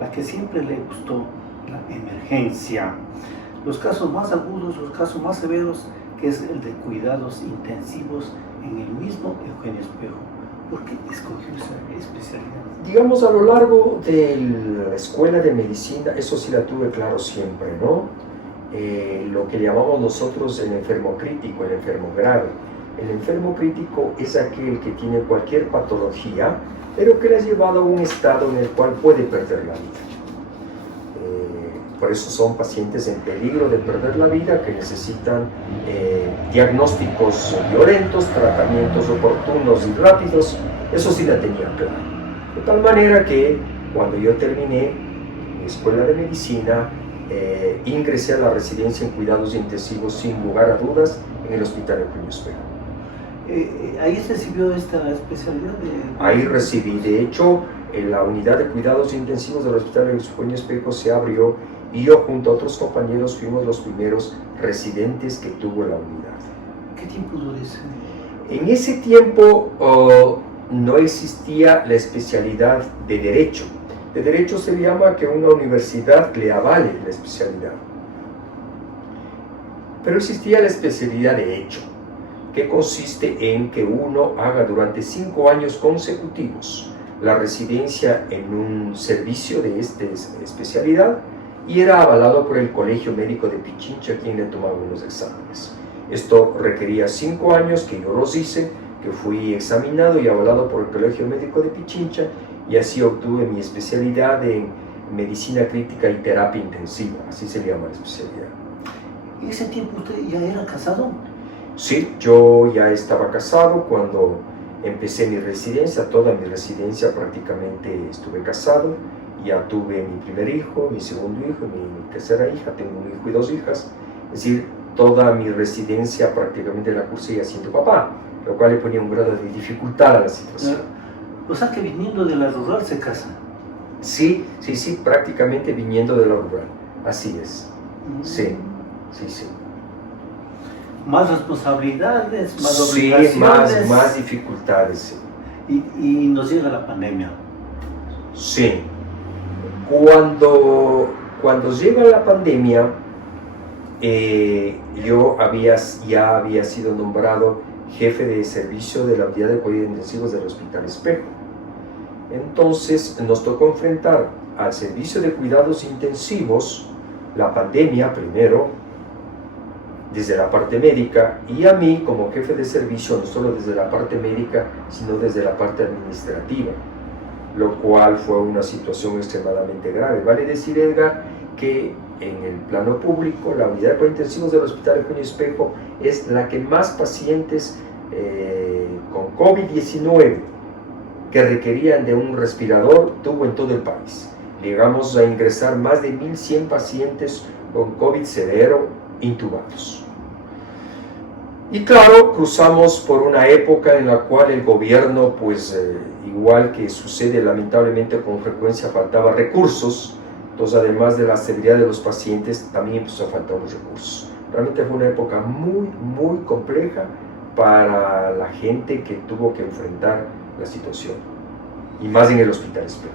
la que siempre le gustó, la emergencia. Los casos más agudos, los casos más severos, que es el de cuidados intensivos en el mismo Eugenio Espejo. ¿Por qué escogió esa especialidad? Digamos, a lo largo de la escuela de medicina, eso sí la tuve claro siempre, ¿no? Lo que llamamos nosotros el enfermo crítico, el enfermo grave. El enfermo crítico es aquel que tiene cualquier patología, pero que le ha llevado a un estado en el cual puede perder la vida. Por eso son pacientes en peligro de perder la vida, que necesitan diagnósticos violentos, tratamientos oportunos y rápidos. Eso sí la tenía clara. De tal manera que cuando yo terminé mi escuela de medicina, ingresé a la residencia en cuidados intensivos sin lugar a dudas en el Hospital Eugenio Espejo. ¿Ahí recibió esta especialidad? Ahí recibí, de hecho, en la unidad de cuidados intensivos del Hospital Eugenio Espejo se abrió y yo junto a otros compañeros fuimos los primeros residentes que tuvo la unidad. ¿Qué tiempo duró ese? En ese tiempo no existía la especialidad de Derecho. De Derecho se llama que una universidad le avale la especialidad. Pero existía la especialidad de Hecho, que consiste en que uno haga durante 5 años consecutivos la residencia en un servicio de esta especialidad y era avalado por el Colegio Médico de Pichincha, quien le tomaba unos exámenes. Esto requería 5 años, que yo los hice, que fui examinado y avalado por el Colegio Médico de Pichincha, y así obtuve mi especialidad en medicina crítica y terapia intensiva, así se llama la especialidad. ¿En ese tiempo usted ya era casado? Sí, yo ya estaba casado cuando empecé mi residencia, toda mi residencia prácticamente estuve casado, ya tuve mi primer hijo, mi segundo hijo, mi tercera hija, tengo un hijo y 2 hijas, es decir, toda mi residencia prácticamente la cursé ya siendo papá, lo cual le ponía un grado de dificultad a la situación. O sea que viniendo de la rural se casa. Sí, prácticamente viniendo de la rural, así es, sí. Más responsabilidades, más sí, obligaciones. más dificultades. Sí. Y nos llega la pandemia. Sí. Cuando llega la pandemia, yo ya había sido nombrado jefe de servicio de la unidad de cuidados intensivos del Hospital Espejo. Entonces nos tocó enfrentar al servicio de cuidados intensivos la pandemia primero, desde la parte médica, y a mí como jefe de servicio no solo desde la parte médica, sino desde la parte administrativa, lo cual fue una situación extremadamente grave. Vale decir, Edgar, que en el plano público la unidad de cuidados intensivos del Hospital Eugenio Espejo es la que más pacientes con COVID-19 que requerían de un respirador tuvo en todo el país. Llegamos a ingresar más de 1.100 pacientes con COVID severo intubados. Y claro, cruzamos por una época en la cual el gobierno, pues igual que sucede lamentablemente con frecuencia, faltaba recursos. Entonces, además de la severidad de los pacientes, también empezó a faltar los recursos. Realmente fue una época muy compleja para la gente que tuvo que enfrentar la situación, y más en el Hospital Espejo.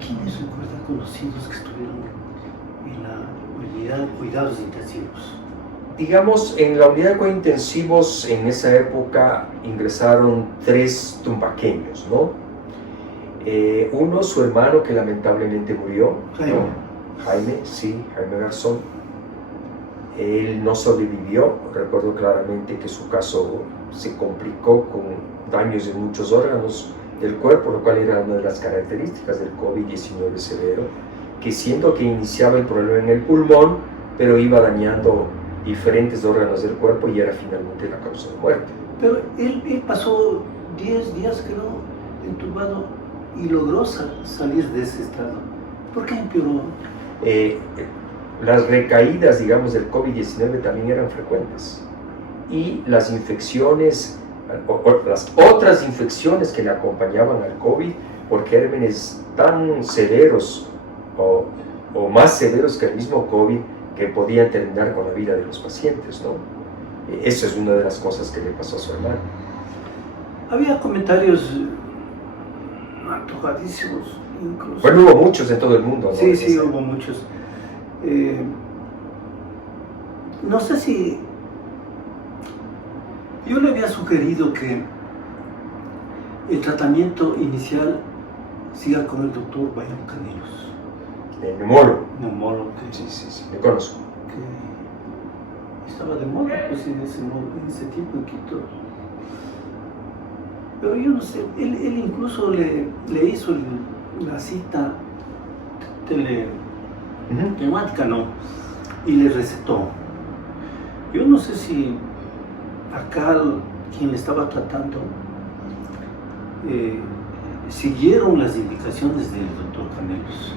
¿Quiénes recuerdan conocidos que estuvieron en la unidad de cuidados intensivos? Digamos, en la unidad de cuidados intensivos en esa época ingresaron 3 tumbaqueños, ¿no? Uno, su hermano, que lamentablemente murió, Jaime Garzón. Él no sobrevivió. Recuerdo claramente que su caso se complicó con daños en muchos órganos del cuerpo, lo cual era una de las características del COVID-19 severo. que siendo que iniciaba el problema en el pulmón, pero iba dañando diferentes órganos del cuerpo y era finalmente la causa de muerte. Pero él pasó 10 días, creo, entubado y logró salir de ese estado. ¿Por qué empeoró? Las recaídas, digamos, del COVID-19 también eran frecuentes. Y las infecciones, las otras infecciones que le acompañaban al COVID, por gérmenes tan severos o más severos que el mismo COVID, que podían terminar con la vida de los pacientes, ¿no? Eso es una de las cosas que le pasó a su hermano. Había comentarios antojadísimos, incluso. Bueno, hubo muchos en todo el mundo, ¿no? Sí, hubo muchos. No sé si... Yo le había sugerido que el tratamiento inicial siga con el doctor Bayern Canelos. El neumólogo. Neumólogo. Sí, le conozco. Que estaba de moda pues, en ese tiempo en Quito. Pero yo no sé, él incluso le hizo la cita telemática, ¿no? Y le recetó. Yo no sé si acá quien le estaba tratando siguieron las indicaciones del doctor Canelos.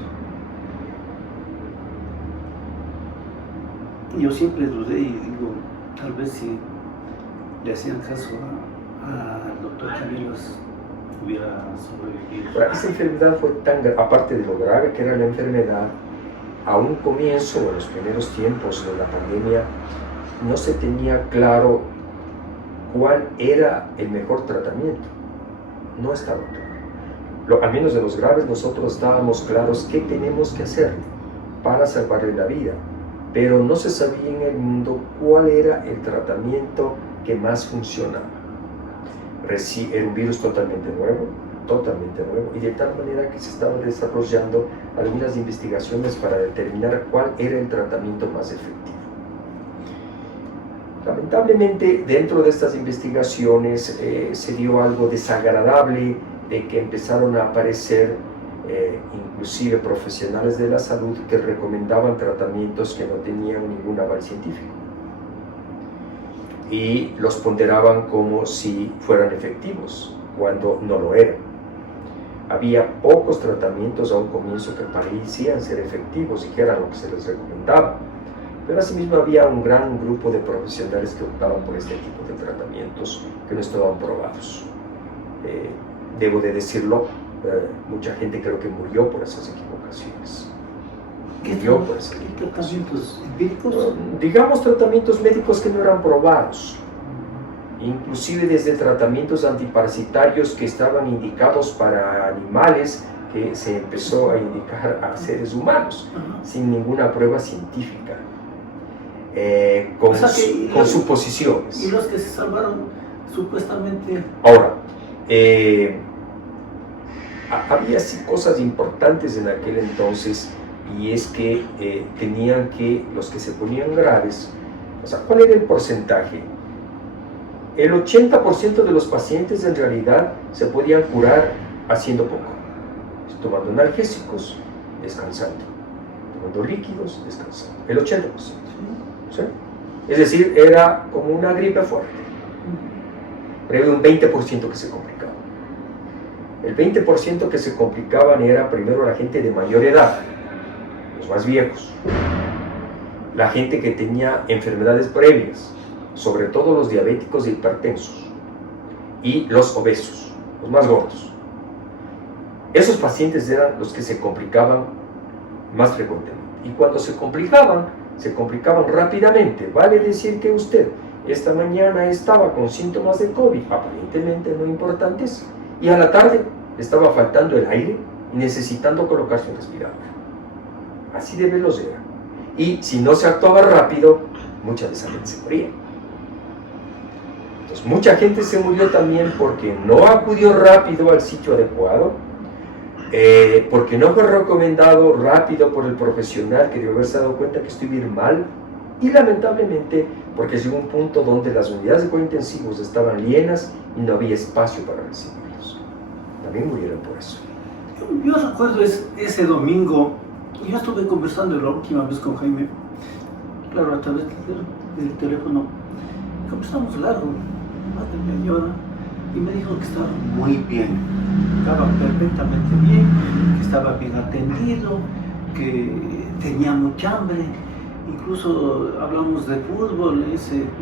Yo siempre dudé y digo, tal vez si le hacían caso al doctor Canelos hubiera sobrevivido. Esta enfermedad fue tan grave, aparte de lo grave que era la enfermedad, a un comienzo, en los primeros tiempos de la pandemia, no se tenía claro cuál era el mejor tratamiento. No estaba claro. Al menos de los graves, nosotros estábamos claros qué tenemos que hacer para salvarle la vida, pero no se sabía en el mundo cuál era el tratamiento que más funcionaba. Era un virus totalmente nuevo, y de tal manera que se estaban desarrollando algunas investigaciones para determinar cuál era el tratamiento más efectivo. Lamentablemente, dentro de estas investigaciones se dio algo desagradable de que empezaron a aparecer inclusive profesionales de la salud que recomendaban tratamientos que no tenían ningún aval científico y los ponderaban como si fueran efectivos, cuando no lo eran. Había pocos tratamientos a un comienzo que parecían ser efectivos y que eran lo que se les recomendaba, pero asimismo había un gran grupo de profesionales que optaban por este tipo de tratamientos que no estaban probados. Debo de decirlo, mucha gente creo que murió por esas equivocaciones. ¿Qué tratamientos empíricos? Digamos tratamientos médicos que no eran probados, inclusive desde tratamientos antiparasitarios que estaban indicados para animales, que se empezó a indicar a seres humanos, sin ninguna prueba científica, con suposiciones. ¿Y los que se salvaron supuestamente? Ahora, había sí cosas importantes en aquel entonces, y es que tenían que, los que se ponían graves, o sea, ¿cuál era el porcentaje? El 80% de los pacientes en realidad se podían curar haciendo poco, tomando analgésicos, descansando, tomando líquidos, descansando, el 80%. ¿Sí? Es decir, era como una gripe fuerte, pero había un 20% que se complicaba. El 20% que se complicaban era primero la gente de mayor edad, los más viejos, la gente que tenía enfermedades previas, sobre todo los diabéticos e hipertensos, y los obesos, los más gordos. Esos pacientes eran los que se complicaban más frecuentemente. Y cuando se complicaban rápidamente. Vale decir que usted esta mañana estaba con síntomas de COVID, aparentemente no importantes, y a la tarde le estaba faltando el aire y necesitando colocarse un respirador. Así de veloz era. Y si no se actuaba rápido, mucha de esa gente se moría. Entonces, mucha gente se murió también porque no acudió rápido al sitio adecuado, porque no fue recomendado rápido por el profesional que debió haberse dado cuenta que esto iba a ir mal, y lamentablemente porque llegó un punto donde las unidades de cuidados intensivos estaban llenas y no había espacio para recibirlos. También murieron por eso. Yo recuerdo ese domingo Y yo estuve conversando la última vez con Jaime, claro, a través del teléfono. Conversamos largo, más de media hora, y me dijo que estaba muy bien, estaba perfectamente bien, que estaba bien atendido, que tenía mucha hambre. Incluso hablamos de fútbol,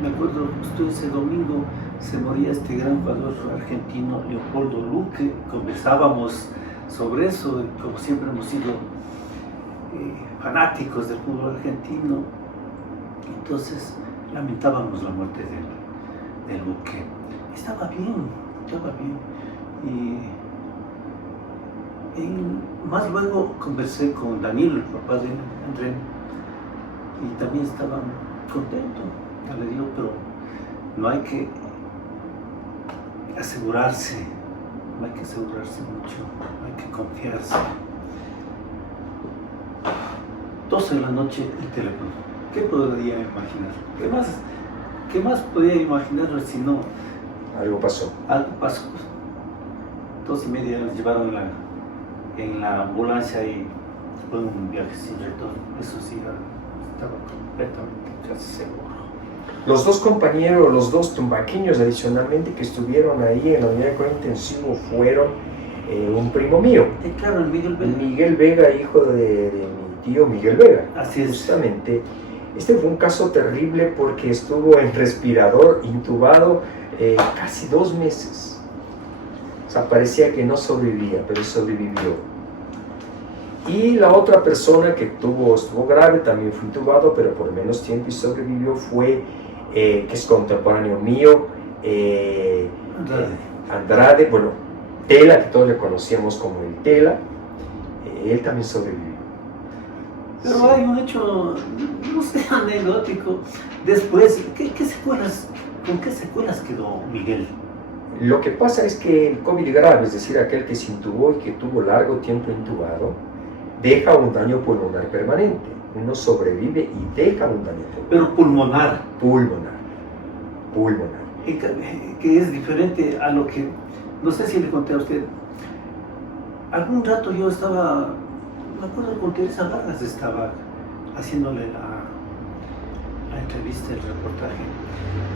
me acuerdo justo ese domingo se moría este gran jugador argentino Leopoldo Luque, conversábamos sobre eso, como siempre hemos sido fanáticos del fútbol argentino, entonces lamentábamos la muerte de Luque. Estaba bien, y más luego conversé con Daniel, el papá de André, y también estaba contento. Ya le digo, pero no hay que asegurarse mucho, hay que confiarse. 12 de la noche el teléfono. ¿Qué podría imaginar? ¿Qué más podía imaginar si no? Algo pasó. Algo pasó. 2:30 nos llevaron en la ambulancia y fue un viaje sin retorno. Eso sí, estaba completamente casi seguro. Los dos compañeros, los dos tumbaqueños adicionalmente que estuvieron ahí en la unidad de cuidado intensivo fueron un primo mío. Claro, el Miguel Vega. Miguel Vega, hijo de mi tío Miguel Vega. Así es. Justamente. Este fue un caso terrible porque estuvo en respirador, intubado casi 2 meses. O sea, parecía que no sobrevivía, pero sobrevivió. Y la otra persona que estuvo grave también fue intubado, pero por menos tiempo y sobrevivió fue, que es contemporáneo mío, Andrade, bueno, Tela, que todos le conocíamos como el Tela, él también sobrevivió. Pero sí. Hay un hecho, no sé, anecdótico. Después, ¿con qué secuelas quedó Miguel? Lo que pasa es que el COVID grave, es decir, aquel que se intubó y que tuvo largo tiempo intubado, deja un daño pulmonar permanente. Uno sobrevive y deja un daño pulmonar. Pero pulmonar. Pulmonar. Que es diferente a lo que, no sé si le conté a usted. Algún rato yo estaba, me acuerdo con Teresa Vargas, estaba haciéndole la entrevista, el reportaje.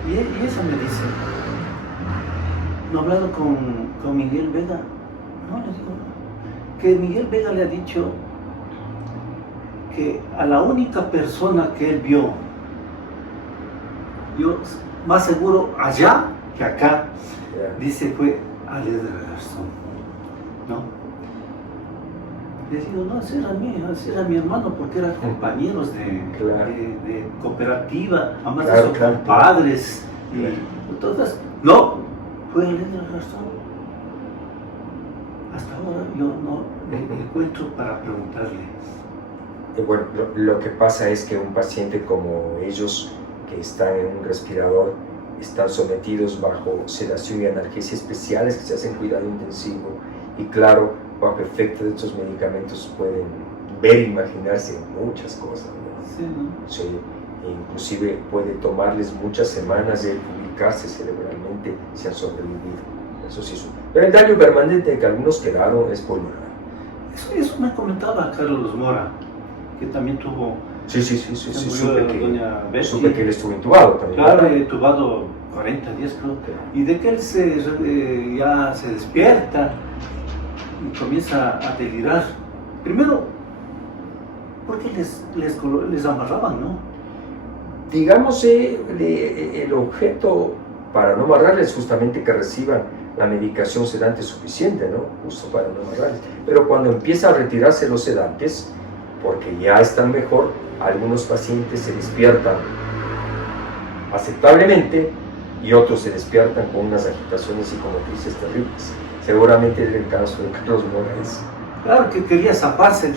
Y ella me dice, no he hablado con Miguel Vega. No, le digo, que Miguel Vega le ha dicho que a la única persona que él vio, yo más seguro allá que acá, dice, fue a Leder Garzón, ¿no? Le digo, no, ese era mi hermano, porque eran compañeros de cooperativa, además de sus compadres, y entonces, no, fue a Leder Garzón. Hasta ahora yo no encuentro para preguntarle. Bueno, lo que pasa es que un paciente como ellos, que están en un respirador, están sometidos bajo sedación y analgesia especiales que se hacen cuidado intensivo, y claro, bajo efecto de estos medicamentos pueden ver e imaginarse muchas cosas, ¿no? Sí, ¿no? Sí, inclusive puede tomarles muchas semanas de publicarse cerebralmente si han sobrevivido. Eso sí, pero el daño permanente que algunos quedaron es pulmonar. Eso me comentaba Carlos Mora, que también tuvo. Sí, supe que él estuvo intubado también. Claro, intubado 40 días, creo. Y de que él ya se despierta y comienza a delirar. Primero, porque les amarraban, ¿no? Digamos, el objeto para no amarrarles justamente que reciban la medicación sedante suficiente, ¿no? Justo para no amarrarles. Pero cuando empieza a retirarse los sedantes, porque ya están mejor, algunos pacientes se despiertan aceptablemente y otros se despiertan con unas agitaciones psicomotrices terribles. Seguramente es el caso de Carlos Morales. Claro, que quería zafarse,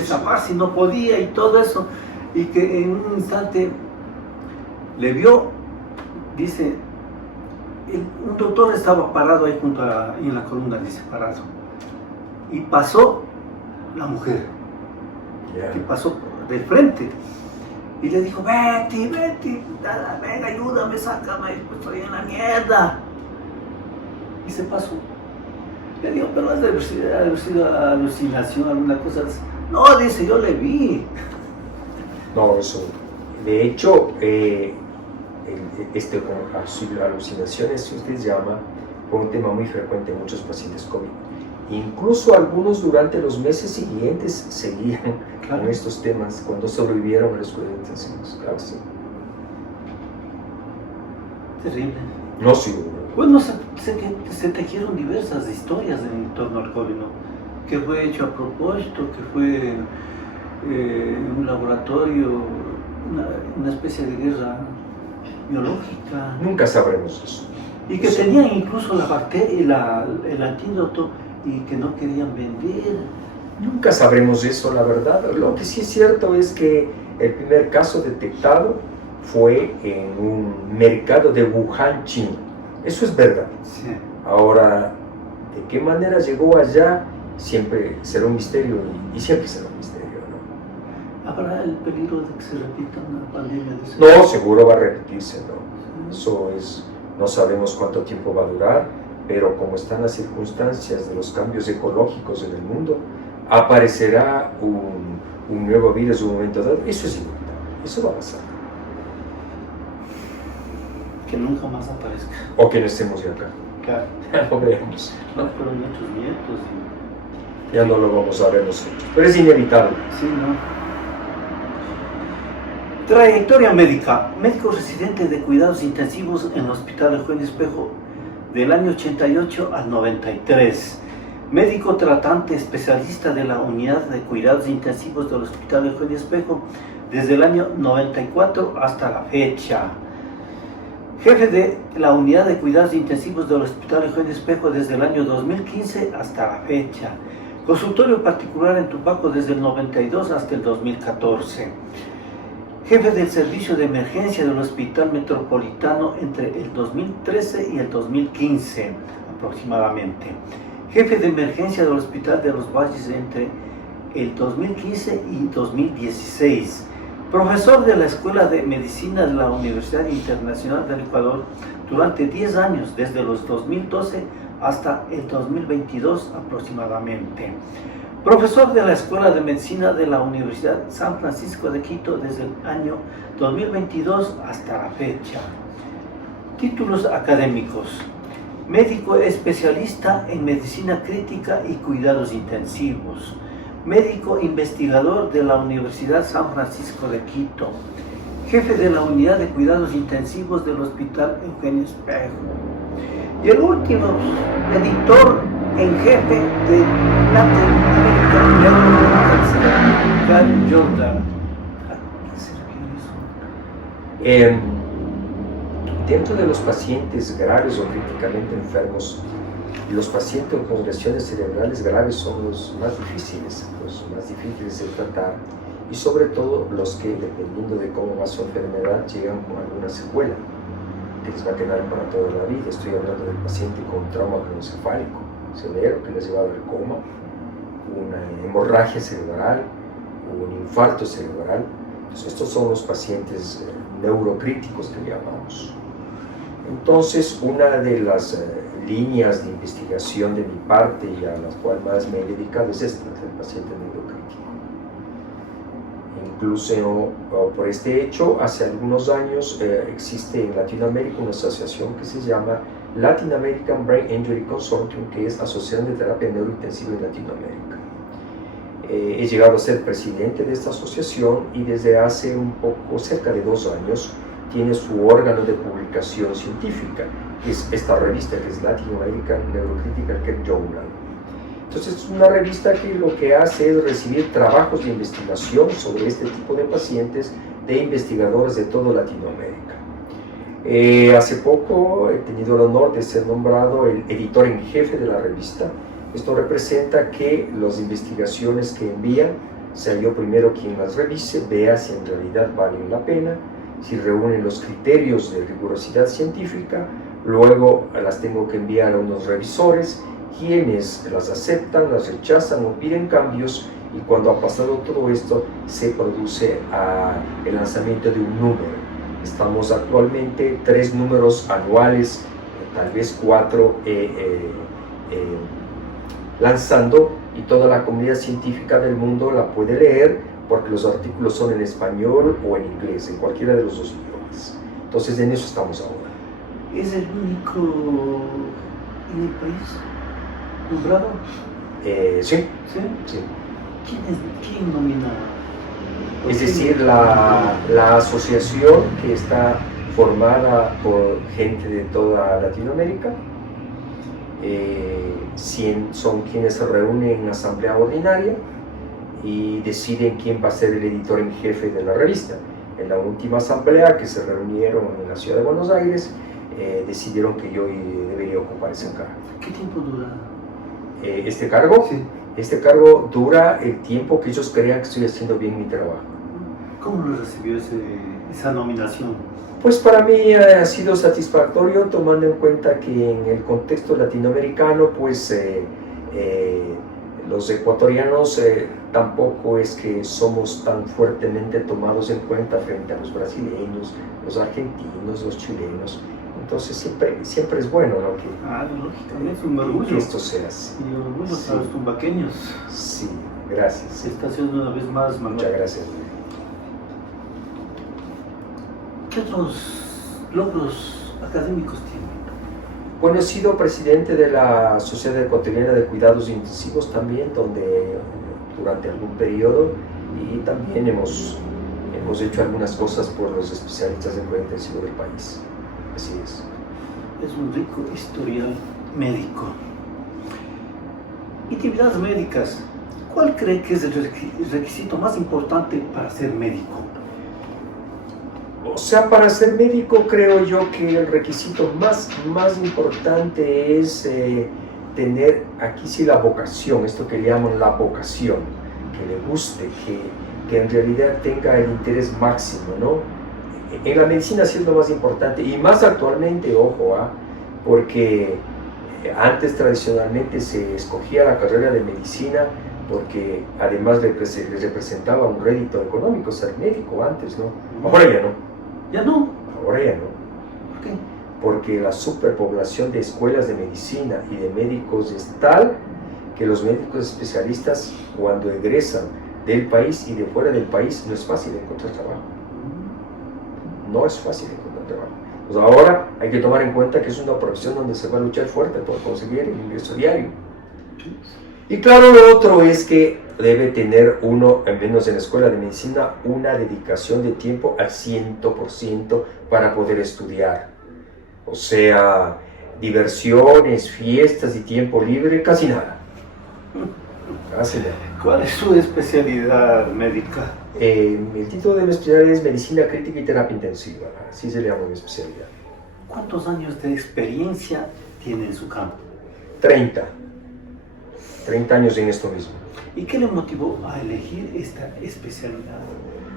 zafarse y no podía y todo eso, y que en un instante le vio, dice, un doctor estaba parado ahí en la columna, dice, parado, y pasó la mujer, que pasó de frente, y le dijo, Betty, ven, ayúdame, sácame, pues estoy en la mierda, y se pasó. Le digo, pero ha de haber sido alucinación, alguna cosa, No, dice, yo le vi. No, eso. De hecho, alucinaciones, si usted llama, fue un tema muy frecuente en muchos pacientes COVID. Incluso algunos durante los meses siguientes seguían con estos temas cuando sobrevivieron a los cuidados intensivos. Claro, sí. Terrible. No, sí. Bueno, se tejieron diversas historias en torno al COVID, ¿no? Que fue hecho a propósito, que fue un laboratorio, una especie de guerra biológica. Nunca sabremos eso. Y que tenían incluso la bacteria, el antídoto, y que no querían vender. Nunca sabremos eso, la verdad. Lo que sí es cierto es que el primer caso detectado fue en un mercado de Wuhan, China. Eso es verdad. Sí. Ahora, ¿de qué manera llegó allá? Siempre será un misterio y siempre será un misterio, ¿no? ¿Habrá el peligro de que se repita una pandemia de ese No, tipo? seguro va a repetirse, ¿no? Eso es, no sabemos cuánto tiempo va a durar, pero como están las circunstancias de los cambios ecológicos en el mundo, aparecerá un nuevo virus en un momento dado. Eso es inevitable, eso va a pasar. Que nunca más aparezca. O que no estemos ya acá. Claro. Ya lo veremos. No fueron nuestros nietos. Ya no lo vamos a ver nosotros. Pero es inevitable. Sí, ¿no? Trayectoria médica. Médico residente de cuidados intensivos en el Hospital Eugenio Espejo del año 88 al 93. Médico tratante especialista de la unidad de cuidados intensivos del Hospital Eugenio Espejo desde el año 94 hasta la fecha. Jefe de la unidad de cuidados intensivos del Hospital Eugenio Espejo desde el año 2015 hasta la fecha. Consultorio particular en Tupaco desde el 92 hasta el 2014. Jefe del servicio de emergencia del Hospital Metropolitano entre el 2013 y el 2015 aproximadamente. Jefe de emergencia del Hospital de los Valles entre el 2015 y 2016. Profesor de la Escuela de Medicina de la Universidad Internacional del Ecuador durante 10 años, desde los 2012 hasta el 2022 aproximadamente. Profesor de la Escuela de Medicina de la Universidad San Francisco de Quito desde el año 2022 hasta la fecha. Títulos académicos. Médico especialista en medicina crítica y cuidados intensivos. Médico investigador de la Universidad San Francisco de Quito. Jefe de la unidad de cuidados intensivos del Hospital Eugenio Espejo. Y el último, editor en jefe de Latin American Medical Gary Jordan. ¿Qué será eso? Dentro de los pacientes graves o críticamente enfermos, los pacientes con lesiones cerebrales graves son los más difíciles de tratar, y sobre todo los que, dependiendo de cómo va su enfermedad, llegan con alguna secuela que les va a quedar para toda la vida. Estoy hablando del paciente con trauma craneoencefálico severo que les lleva al coma, una hemorragia cerebral, un infarto cerebral. Entonces, estos son los pacientes neurocríticos que llamamos. Entonces, una de las líneas de investigación de mi parte y a las cuales más me he dedicado es esta, el paciente neurocrítico. Incluso por este hecho, hace algunos años existe en Latinoamérica una asociación que se llama Latin American Brain Injury Consortium, que es Asociación de Terapia Neurointensiva en Latinoamérica. He llegado a ser presidente de esta asociación y desde hace un poco, cerca de 2 años, tiene su órgano de publicación científica, que es esta revista que es Latin American Neurocritical Care Journal. Entonces es una revista que lo que hace es recibir trabajos de investigación sobre este tipo de pacientes de investigadores de toda Latinoamérica. Hace poco he tenido el honor de ser nombrado el editor en jefe de la revista. Esto representa que las investigaciones que envían, sea yo primero quien las revise, vea si en realidad valen la pena, si reúnen los criterios de rigurosidad científica, luego las tengo que enviar a unos revisores, quienes las aceptan, las rechazan o piden cambios, y cuando ha pasado todo esto se produce el lanzamiento de un número. Estamos actualmente 3 números anuales, tal vez 4, lanzando y toda la comunidad científica del mundo la puede leer porque los artículos son en español o en inglés, en cualquiera de los dos idiomas. Entonces en eso estamos ahora. ¿Es el único en el país nombrado? Sí, ¿Sí? sí. ¿Quién nomina? Es decir, la asociación que está formada por gente de toda Latinoamérica, son quienes se reúnen en asamblea ordinaria y deciden quién va a ser el editor en jefe de la revista. En la última asamblea que se reunieron en la ciudad de Buenos Aires, decidieron que yo debería ocupar ese cargo. ¿Qué tiempo dura? ¿Este cargo? Sí. Este cargo dura el tiempo que ellos crean que estoy haciendo bien mi trabajo. ¿Cómo lo recibió esa nominación? Pues para mí ha sido satisfactorio, tomando en cuenta que en el contexto latinoamericano, pues los ecuatorianos tampoco es que somos tan fuertemente tomados en cuenta frente a los brasileños, los argentinos, los chilenos. Entonces siempre es bueno, ¿no? Lógicamente, es un orgullo. Que esto se hace. Y orgullo Sí. para los tumbaqueños. Sí, gracias. Se está haciendo una vez más, Manuel. Muchas gracias. ¿Qué otros logros académicos tiene? Bueno, he sido presidente de la Sociedad Ecuatoriana de Cuidados Intensivos también, donde durante algún periodo, y también hemos hecho algunas cosas por los especialistas de cuidado intensivo del país. Así es. Es un rico historial médico. Actividades médicas. ¿Cuál cree que es el requisito más importante para ser médico? O sea, para ser médico creo yo que el requisito más importante es tener aquí sí la vocación, esto que le llaman la vocación, que le guste, que en realidad tenga el interés máximo, ¿no? En la medicina sí es lo más importante, y más actualmente, ojo, porque antes tradicionalmente se escogía la carrera de medicina porque además le representaba un rédito económico ser médico antes, ¿no? Ahora ya no. ¿Ya no? Ahora ya no. ¿Por qué? Porque la superpoblación de escuelas de medicina y de médicos es tal que los médicos especialistas, cuando egresan del país y de fuera del país, no es fácil encontrar trabajo. No es fácil encontrar trabajo. Pues ahora hay que tomar en cuenta que es una profesión donde se va a luchar fuerte por conseguir el ingreso diario. Y claro, lo otro es que debe tener uno, al menos en la escuela de medicina, una dedicación de tiempo al 100% para poder estudiar. O sea, diversiones, fiestas y tiempo libre, casi nada. Casi nada. ¿Cuál es su especialidad médica? El título de mi especialidad es Medicina Crítica y Terapia Intensiva, así se le llama mi especialidad. ¿Cuántos años de experiencia tiene en su campo? 30 años en esto mismo. ¿Y qué le motivó a elegir esta especialidad?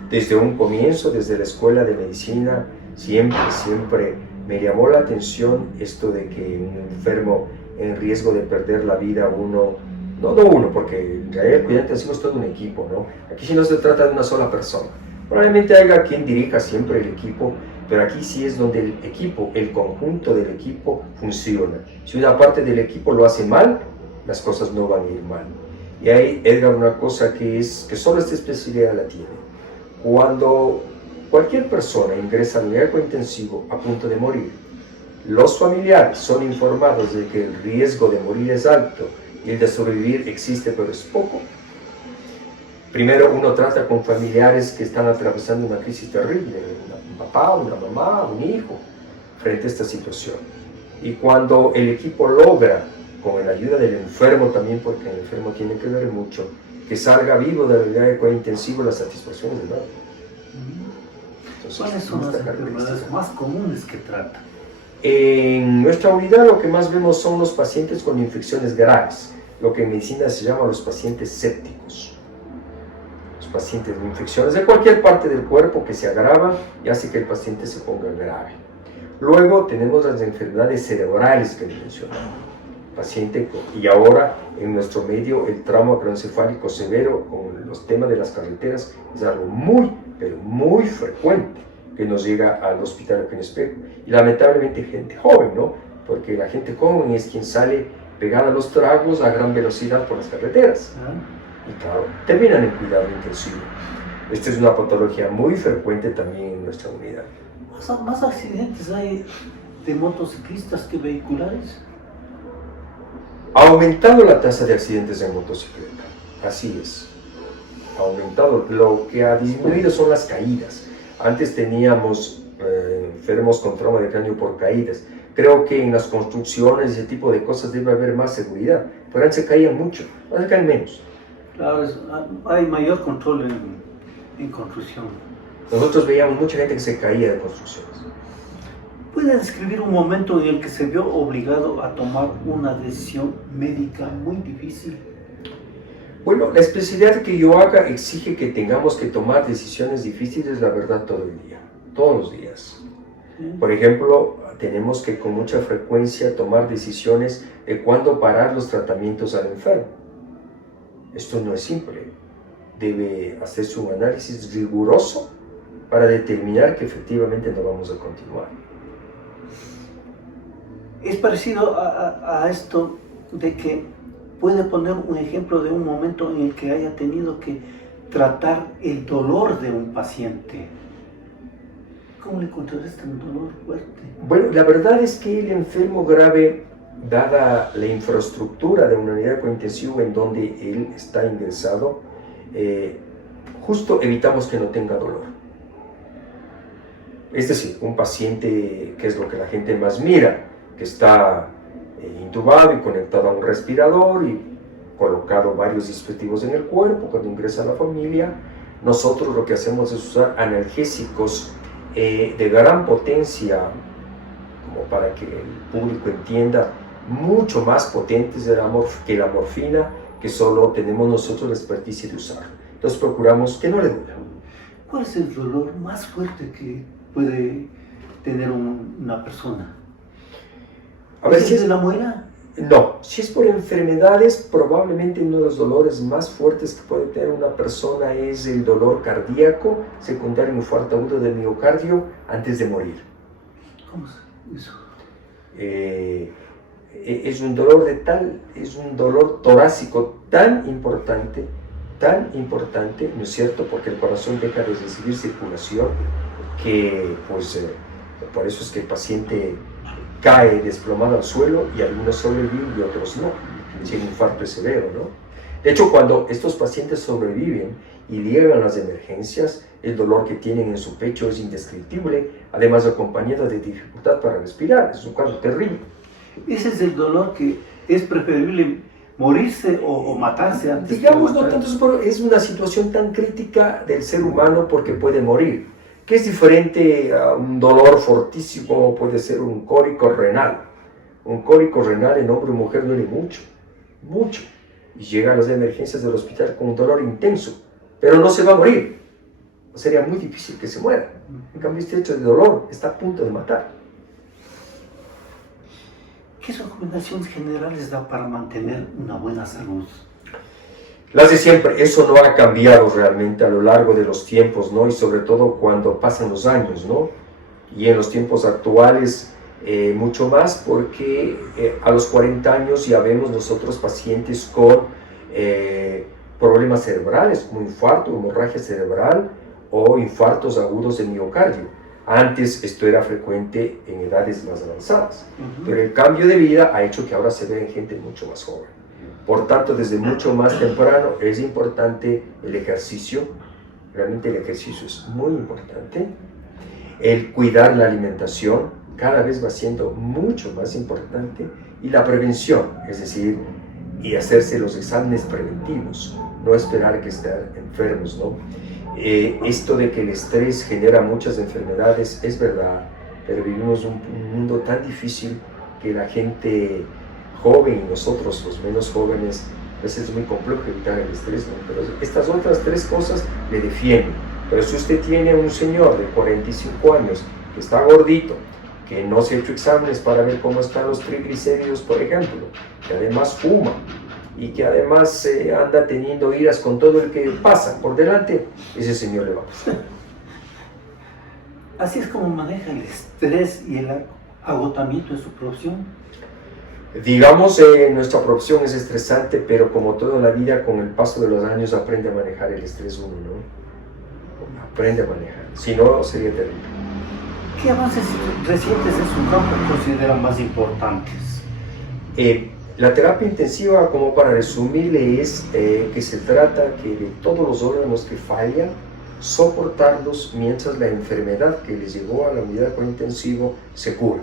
Desde un comienzo, desde la escuela de medicina, siempre me llamó la atención esto de que un enfermo en riesgo de perder la vida, porque en realidad el cuidado intensivo es todo un equipo, ¿no? Aquí sí no se trata de una sola persona. Probablemente haya quien dirija siempre el equipo, pero aquí sí es donde el conjunto del equipo funciona. Si una parte del equipo lo hace mal, las cosas no van a ir mal. Y hay, Edgar, una cosa que solo esta especialidad la tiene. Cuando cualquier persona ingresa al unidad de cuidado intensivo a punto de morir, los familiares son informados de que el riesgo de morir es alto y el de sobrevivir existe pero es poco. Primero uno trata con familiares que están atravesando una crisis terrible, un papá, una mamá, un hijo, frente a esta situación. Y cuando el equipo logra, con la ayuda del enfermo también, porque el enfermo tiene que ver mucho, que salga vivo de la unidad de cuidado intensivo, la satisfacción es enorme. ¿Cuáles son las enfermedades más comunes que trata? En nuestra unidad lo que más vemos son los pacientes con infecciones graves, lo que en medicina se llama los pacientes sépticos. Los pacientes de infecciones de cualquier parte del cuerpo que se agravan y hace que el paciente se ponga grave. Luego tenemos las enfermedades cerebrales que le mencionaba. Y ahora en nuestro medio el trauma craneoencefálico severo con los temas de las carreteras es algo muy, pero muy frecuente que nos llega al hospital aquí en Espejo, y lamentablemente gente joven, ¿no? Porque la gente joven es quien sale pegada a los tragos a gran velocidad por las carreteras. Y claro, terminan en cuidado intensivo. Esta es una patología muy frecuente también en nuestra unidad. ¿Más accidentes hay de motociclistas que vehiculares? Ha aumentado la tasa de accidentes en motocicleta, así es. Ha aumentado. Lo que ha disminuido son las caídas. Antes teníamos enfermos con trauma de cráneo por caídas. Creo que en las construcciones y ese tipo de cosas debe haber más seguridad. Pero antes se caían mucho, ahora se caen menos. Claro, hay mayor control en construcción. Nosotros veíamos mucha gente que se caía de construcciones. ¿Puede describir un momento en el que se vio obligado a tomar una decisión médica muy difícil? Bueno, la especialidad que yo haga exige que tengamos que tomar decisiones difíciles, la verdad, todo el día, todos los días. Por ejemplo, tenemos que con mucha frecuencia tomar decisiones de cuándo parar los tratamientos al enfermo. Esto no es simple. Debe hacerse un análisis riguroso para determinar que efectivamente no vamos a continuar. Es parecido a esto de que puede poner un ejemplo de un momento en el que haya tenido que tratar el dolor de un paciente. ¿Cómo le contrarresta un dolor fuerte? Bueno, la verdad es que el enfermo grave, dada la infraestructura de una unidad de cuidado intensivo en donde él está ingresado, justo evitamos que no tenga dolor. Es decir, un paciente, que es lo que la gente más mira, que está intubado y conectado a un respirador y colocado varios dispositivos en el cuerpo, cuando ingresa a la familia, nosotros lo que hacemos es usar analgésicos de gran potencia, como para que el público entienda, mucho más potentes que la morfina, que solo tenemos nosotros la experticia de usar. Entonces procuramos que no le duela. ¿Cuál es el dolor más fuerte que puede tener una persona? A ver, ¿Es de la muela? No, si es por enfermedades, probablemente uno de los dolores más fuertes que puede tener una persona es el dolor cardíaco, secundario a un infarto agudo del miocardio antes de morir. ¿Cómo es eso? Es un dolor torácico tan importante, ¿no es cierto? Porque el corazón deja de recibir circulación, que por eso es que el paciente cae desplomado al suelo y algunos sobreviven y otros no, sin infarto severo, ¿no? De hecho, cuando estos pacientes sobreviven y llegan a las emergencias, el dolor que tienen en su pecho es indescriptible, además acompañado de dificultad para respirar. Es un caso terrible. Ese es el dolor que es preferible morirse o matarse antes. Digamos, no tanto, es una situación tan crítica del ser humano porque puede morir, que es diferente a un dolor fortísimo como puede ser un cólico renal. Un cólico renal en hombre o mujer duele mucho, mucho, y llega a las emergencias del hospital con un dolor intenso, pero no se va a morir. Sería muy difícil que se muera. En cambio, este hecho de dolor está a punto de matar. ¿Qué recomendaciones generales da para mantener una buena salud? Las de siempre, eso no ha cambiado realmente a lo largo de los tiempos, ¿no? Y sobre todo cuando pasan los años, ¿no? Y en los tiempos actuales mucho más, porque a los 40 años ya vemos nosotros pacientes con problemas cerebrales, como infarto, hemorragia cerebral o infartos agudos de miocardio. Antes esto era frecuente en edades más avanzadas, pero el cambio de vida ha hecho que ahora se vea en gente mucho más joven. Por tanto, desde mucho más temprano es importante el ejercicio. Realmente el ejercicio es muy importante. El cuidar la alimentación cada vez va siendo mucho más importante. Y la prevención, es decir, y hacerse los exámenes preventivos, no esperar que estar enfermos, ¿no? Esto de que el estrés genera muchas enfermedades es verdad, pero vivimos un mundo tan difícil que la gente joven y nosotros los menos jóvenes, a veces es muy complejo evitar el estrés, ¿no? Pero estas otras tres cosas le defienden. Pero si usted tiene un señor de 45 años que está gordito, que no se ha hecho exámenes para ver cómo están los triglicéridos, por ejemplo, que además fuma y que además anda teniendo iras con todo el que pasa por delante, ese señor le va a pasar. Así es como maneja el estrés y el agotamiento de su profesión. Digamos, nuestra profesión es estresante, pero como toda la vida, con el paso de los años aprende a manejar el estrés uno, ¿no? Aprende a manejar, si no sería terrible. ¿Qué avances recientes en su campo consideran más importantes? La terapia intensiva, como para resumirle, es que se trata que de todos los órganos que fallan, soportarlos mientras la enfermedad que les llevó a la unidad de cuidado intensivo se cura.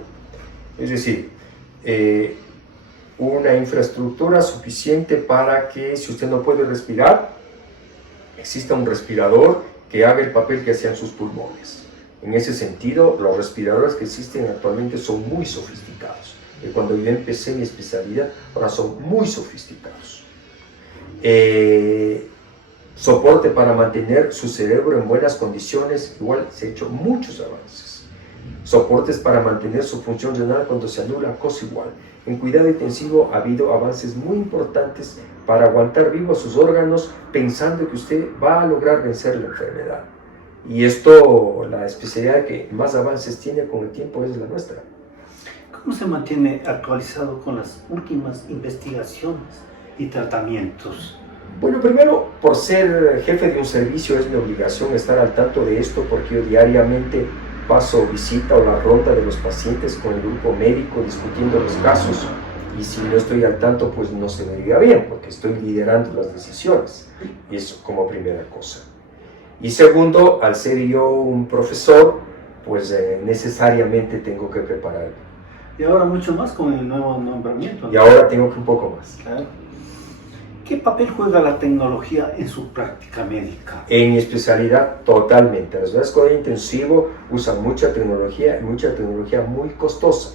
Es decir, una infraestructura suficiente para que, si usted no puede respirar, exista un respirador que haga el papel que hacían sus pulmones. En ese sentido, los respiradores que existen actualmente son muy sofisticados. Y cuando yo empecé mi especialidad, ahora son muy sofisticados. Soporte para mantener su cerebro en buenas condiciones, igual se han hecho muchos avances. Soportes para mantener su función renal cuando se anula, cosa igual. En cuidado intensivo ha habido avances muy importantes para aguantar vivos sus órganos, pensando que usted va a lograr vencer la enfermedad. Y esto, la especialidad que más avances tiene con el tiempo es la nuestra. ¿Cómo se mantiene actualizado con las últimas investigaciones y tratamientos? Bueno, primero, por ser jefe de un servicio es mi obligación estar al tanto de esto, porque yo diariamente paso visita o la ronda de los pacientes con el grupo médico discutiendo los casos, y si no estoy al tanto, pues no se me vería bien, porque estoy liderando las decisiones. Y eso como primera cosa. Y segundo, al ser yo un profesor, pues necesariamente tengo que prepararme. Y ahora mucho más con el nuevo nombramiento, ¿no? Y ahora tengo que un poco más. Claro. ¿Qué papel juega la tecnología en su práctica médica? En mi especialidad, totalmente. Las unidades de cuidado intensivo usan mucha tecnología muy costosa.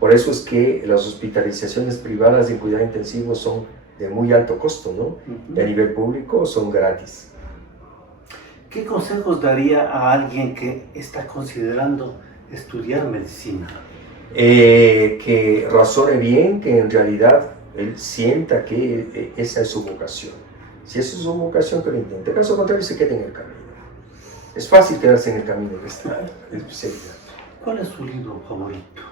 Por eso es que las hospitalizaciones privadas en cuidado intensivo son de muy alto costo, ¿no? Y a nivel público son gratis. ¿Qué consejos daría a alguien que está considerando estudiar medicina? Que razone bien, que en realidad él sienta que esa es su vocación. Si esa es su vocación, que lo intente. En caso contrario, se quede en el camino. Es fácil quedarse en el camino en esta especialidad. ¿Cuál es su libro favorito?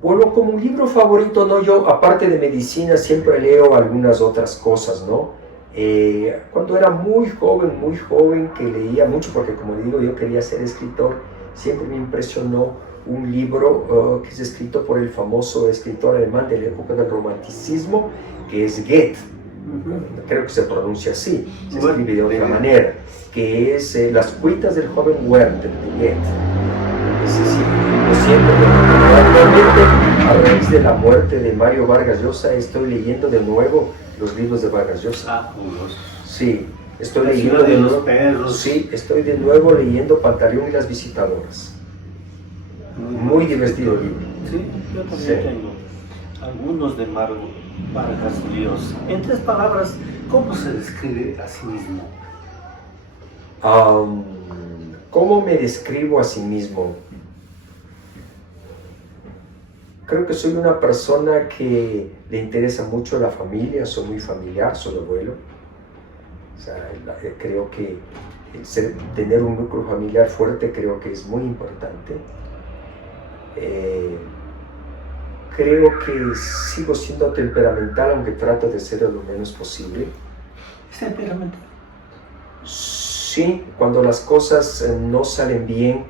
Bueno, como un libro favorito, no, yo aparte de medicina siempre leo algunas otras cosas, ¿no? Cuando era muy joven, que leía mucho, porque como digo, yo quería ser escritor, siempre me impresionó un libro que es escrito por el famoso escritor alemán de la época del romanticismo, que es Goethe. Creo que se pronuncia así, se escribe de otra manera, que es Las cuitas del joven Werther de Goethe. Es decir, yo siempre, actualmente, a raíz de la muerte de Mario Vargas Llosa, estoy leyendo de nuevo los libros de Vargas Llosa. Sí, estoy leyendo de nuevo. Perros. Sí, estoy de nuevo leyendo Pantaleón y las visitadoras. Muy divertido libro. Sí, yo también tengo algunos de Vargas Llosa. En 3 palabras, ¿cómo se describe a sí mismo? ¿Cómo me describo a sí mismo? Creo que soy una persona que le interesa mucho la familia, soy muy familiar, soy abuelo. O sea, creo que tener un núcleo familiar fuerte creo que es muy importante. Creo que sigo siendo temperamental, aunque trato de ser lo menos posible. ¿Es temperamental? Sí, cuando las cosas no salen bien,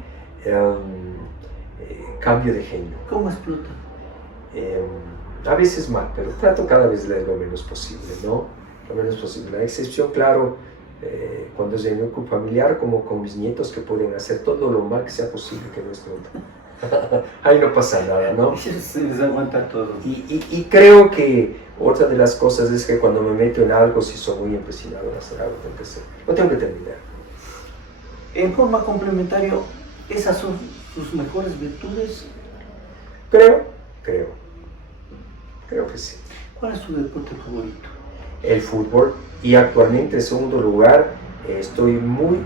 cambio de genio. ¿Cómo explota? A veces mal, pero trato cada vez de lo menos posible, ¿no? Lo menos posible. La excepción, claro, cuando es de núcleo familiar, como con mis nietos, que pueden hacer todo lo mal que sea posible que no explota. Ahí no pasa nada, ¿no? Se les aguanta todo. Y creo que otra de las cosas es que cuando me meto en algo, si soy muy empecinado en hacer algo, tengo que hacer. Lo tengo que terminar. En forma complementaria, ¿esas son sus mejores virtudes? Creo que sí. ¿Cuál es su deporte favorito? El fútbol, y actualmente en segundo lugar estoy muy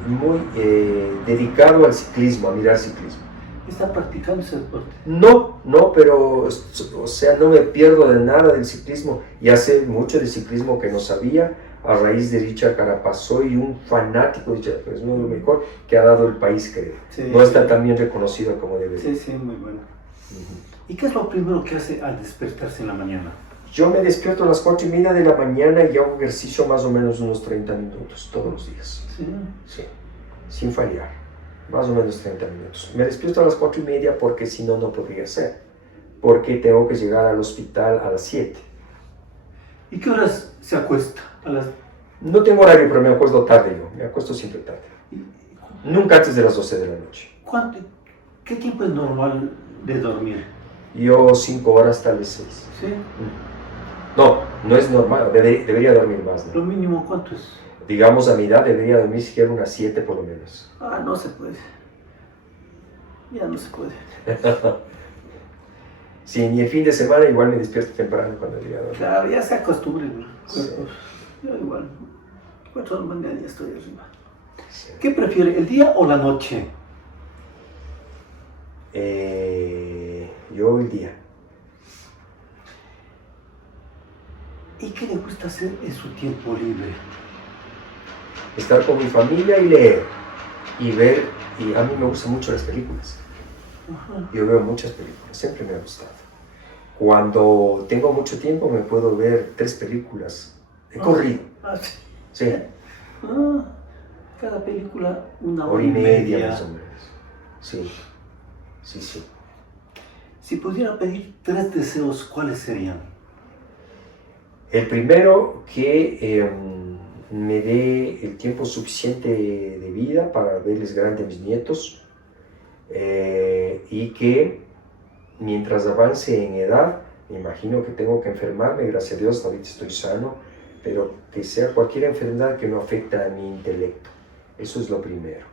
dedicado al ciclismo, a mirar ciclismo. ¿Está practicando ese deporte? No, pero o sea, no me pierdo de nada del ciclismo, y hace mucho de ciclismo que no sabía, a raíz de Richard Carapaz. Soy un fanático de Richard, es uno de los mejores que ha dado el país, creo. Sí. No está tan bien reconocido como debe ser. Sí, muy bueno. ¿Y qué es lo primero que hace al despertarse en la mañana? Yo me despierto a las 4:30 de la mañana y hago ejercicio más o menos unos 30 minutos todos los días. Sí. Sí, sin fallar. Más o menos 30 minutos. Me despierto a las 4:30 porque si no, no podría ser. Porque tengo que llegar al hospital a las 7. ¿Y qué horas se acuesta? No tengo horario, pero me acuesto tarde yo. Me acuesto siempre tarde. Nunca antes de las 12 de la noche. ¿Qué tiempo es normal de dormir? Yo 5 horas, tal vez 6. ¿Sí? No, no es normal. Debería dormir más, ¿no? ¿Lo mínimo cuánto es? Digamos, a mi edad debería dormir siquiera unas 7 por lo menos. No se puede. Ya no se puede. Sí, ni el fin de semana igual me despierto temprano cuando llego a dormir. Claro, ya se acostumbra el cuerpo. Sí. Yo igual. 4 de la mañana ya estoy arriba. Sí. ¿Qué prefiere, el día o la noche? Yo el día. ¿Y qué le gusta hacer en su tiempo libre? Estar con mi familia y leer. Y ver, y a mí me gustan mucho las películas. Ajá. Yo veo muchas películas, siempre me ha gustado. Cuando tengo mucho tiempo me puedo ver 3 películas de corrido. Sí. Sí, Cada película una hora y media más o menos. Sí, sí, sí. Si pudiera pedir 3 deseos, ¿cuáles serían? El primero, que me dé el tiempo suficiente de vida para verles grandes a mis nietos y que mientras avance en edad, me imagino que tengo que enfermarme, gracias a Dios ahorita estoy sano, pero que sea cualquier enfermedad que no afecte a mi intelecto. Eso es lo primero.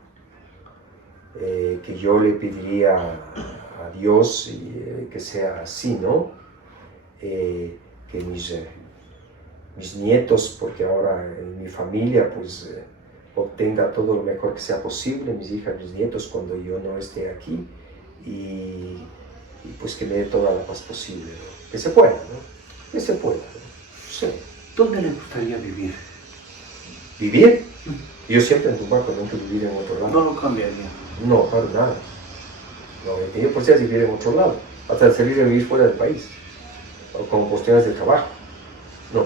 Que yo le pediría a Dios que sea así, ¿no? Que mis nietos, porque ahora en mi familia, pues obtenga todo lo mejor que sea posible, mis hijas, mis nietos, cuando yo no esté aquí, y pues que me dé toda la paz posible, ¿no? Que se pueda, ¿no? Que se pueda, ¿no? Sí. ¿Dónde le gustaría vivir? ¿Vivir? Yo siempre en Tumaco, nunca vivir en otro lado. No lo cambiaría. No, para nada. No, yo podría vivir en otro lado, hasta salir a vivir fuera del país, o con cuestiones de trabajo. No.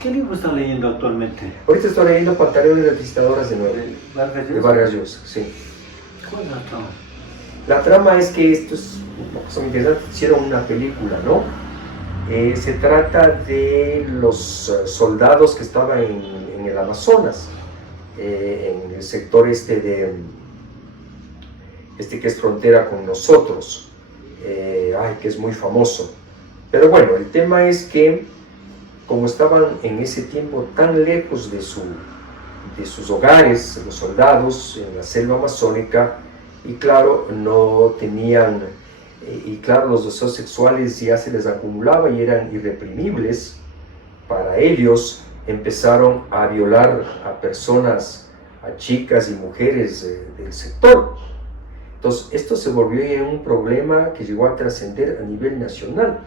¿Qué libro está leyendo actualmente? Ahorita estoy leyendo Pantaleón y las Visitadoras de Nueva ¿Vargas de Llosa? Vargas Llosa, sí. ¿Cuál es la trama? La trama es que esto es una cosa muy interesante, hicieron una película, ¿no? Se trata de los soldados que estaban en el Amazonas, en el sector este que es frontera con nosotros, que es muy famoso. Pero bueno, el tema es que como estaban en ese tiempo tan lejos de sus hogares, los soldados en la selva amazónica, y claro, no tenían, y claro, los deseos sexuales ya se les acumulaba y eran irreprimibles, para ellos empezaron a violar a personas, a chicas y mujeres del sector. Entonces, esto se volvió ya un problema que llegó a trascender a nivel nacional.